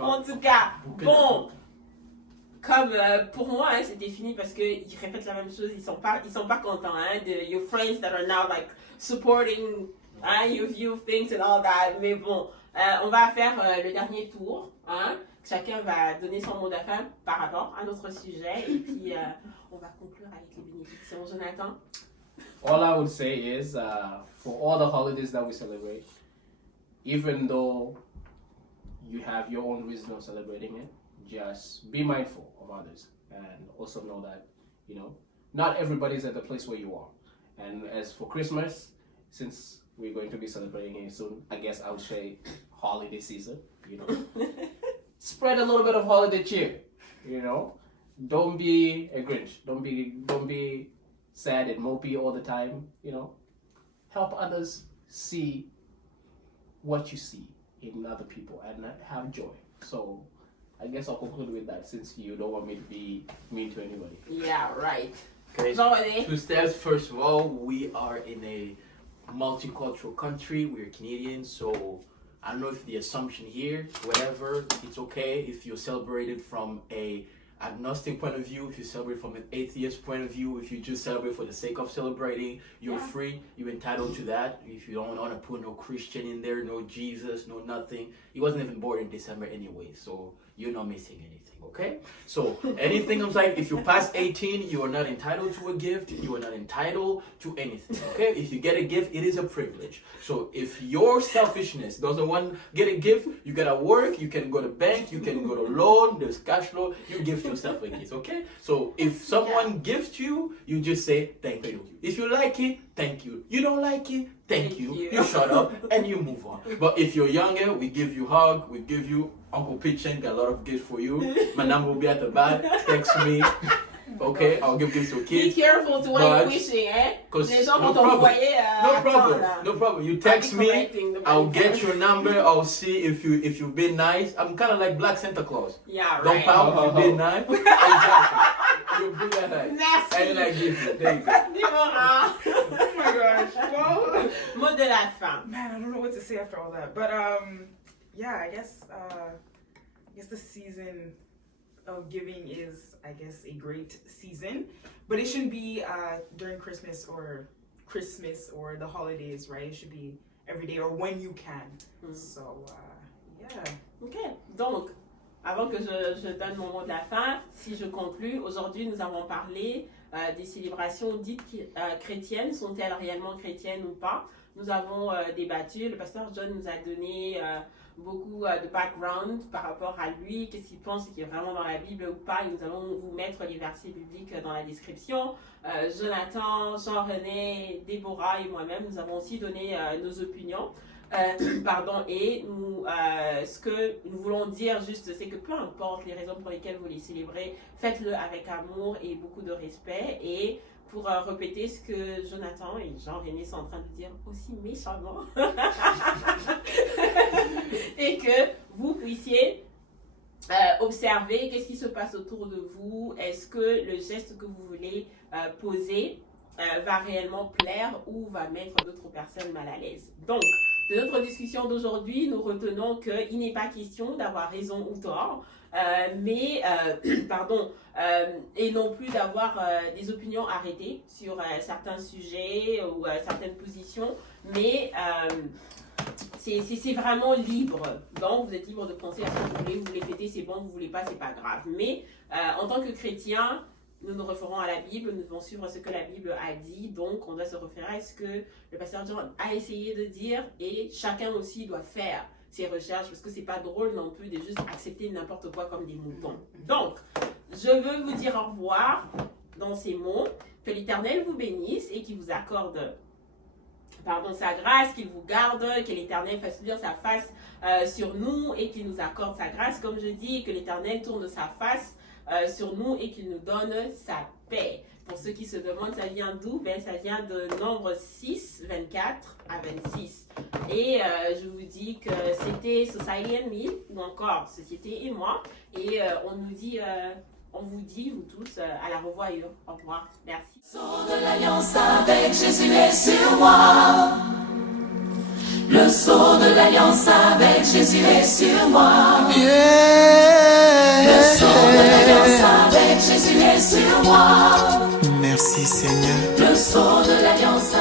En tout cas, bon, comme pour moi, hein, c'était fini parce qu'ils répètent la même chose, ils sont pas contents, hein, de your friends that are now like supporting your view things and all that. Mais bon, On va faire le dernier tour. Hein. Chacun va donner son mot de la fin par rapport à notre sujet. Et puis, on va conclure avec les bénédictions. Jonathan? All I would say is, for all the holidays that we celebrate, even though you have your own reason of celebrating it, just be mindful of others. And also know that, you know, not everybody's at the place where you are. And as for Christmas, since we're going to be celebrating it soon, I guess I would say holiday season, you know. Spread a little bit of holiday cheer, you know. Don't be a Grinch. Don't be sad and mopey all the time, you know. Help others see what you see in other people and have joy. So I guess I'll conclude with that since you don't want me to be mean to anybody. Yeah, right. Okay, Jean-René? two steps. First of all, we are in a multicultural country. We're Canadians, so I don't know if the assumption here, whatever, it's okay if you celebrate it from a agnostic point of view, if you celebrate from an atheist point of view, if you just celebrate for the sake of celebrating, you're free, you're entitled to that. If you don't want to put no Christian in there, no Jesus, no nothing, he wasn't even born in December anyway, so you're not missing anything, okay? So anything I'm like, if you pass 18, you are not entitled to a gift, you are not entitled to anything, okay? If you get a gift, it is a privilege. So if your selfishness doesn't want to get a gift, you gotta work, you can go to bank, you can go to loan, there's cash flow, you give yourself a gift, okay? So if someone gives you, you just say thank you. If you like it, thank you. You don't like it, thank you. You shut up and you move on. But if you're younger, we give you hug, we give you Uncle Pitchen got a lot of gifts for you. My number will be at the back. Text me. Okay, I'll give gifts to kids. Be careful to what you're wishing, eh? Les gens vont t'envoyer. No problem. You text me. I'll get your number. I'll see if you've been nice. I'm kind of like Black Santa Claus. Yeah, Don't right. pout if you've been nice. Exactly. You be that nice. Merci. And I give you. There you go. Déborah. Oh my gosh. Well, Mot de la fin. man, I don't know what to say after all that. But yeah, I guess the season of giving is, I guess, a great season, but it shouldn't be during Christmas or the holidays, right? It should be every day or when you can. So yeah. Ok, donc, avant que je donne mon mot de la fin, si je conclus, aujourd'hui nous avons parlé des célébrations dites chrétiennes. Sont-elles réellement chrétiennes ou pas? Nous avons débattu, le pasteur John nous a donné beaucoup de background par rapport à lui, qu'est-ce qu'il pense qui est vraiment dans la Bible ou pas, et nous allons vous mettre les versets bibliques dans la description. Jonathan, Jean-René, Déborah et moi-même, nous avons aussi donné nos opinions. Et nous, ce que nous voulons dire juste, c'est que peu importe les raisons pour lesquelles vous les célébrez, faites-le avec amour et beaucoup de respect. Et pour répéter ce que Jonathan et Jean-René sont en train de dire aussi méchamment, et que vous puissiez observer qu'est-ce qui se passe autour de vous. Est-ce que le geste que vous voulez poser va réellement plaire ou va mettre d'autres personnes mal à l'aise. Donc, de notre discussion d'aujourd'hui, nous retenons qu'il n'est pas question d'avoir raison ou tort, et non plus d'avoir des opinions arrêtées sur certains sujets ou certaines positions, mais c'est vraiment libre. Donc, vous êtes libre de penser à ce que vous voulez fêter, c'est bon, vous voulez pas, c'est pas grave. Mais en tant que chrétien, nous nous référons à la Bible, nous devons suivre ce que la Bible a dit, donc on doit se référer à ce que le pasteur John a essayé de dire, et chacun aussi doit faire ses recherches, parce que c'est pas drôle non plus de juste accepter n'importe quoi comme des moutons. Donc, je veux vous dire au revoir dans ces mots, que l'Éternel vous bénisse et qu'il vous accorde sa grâce, qu'il vous garde, que l'Éternel fasse luire sa face sur nous et qu'il nous accorde sa grâce, comme je dis, que l'Éternel tourne sa face sur nous et qu'il nous donne sa paix. Pour ceux qui se demandent, ça vient d'où? Ça vient de Nombre 6, 24 à 26. Et je vous dis que c'était Society and Me, ou encore Société et moi. Et on vous dit, vous tous, à la revoyure. Au revoir. Merci. Le son de l'alliance avec Jésus est sur moi. Le son de l'alliance avec Jésus est sur moi. Le son de l'alliance avec Jésus est sur moi. Merci Seigneur. Le son de l'alliance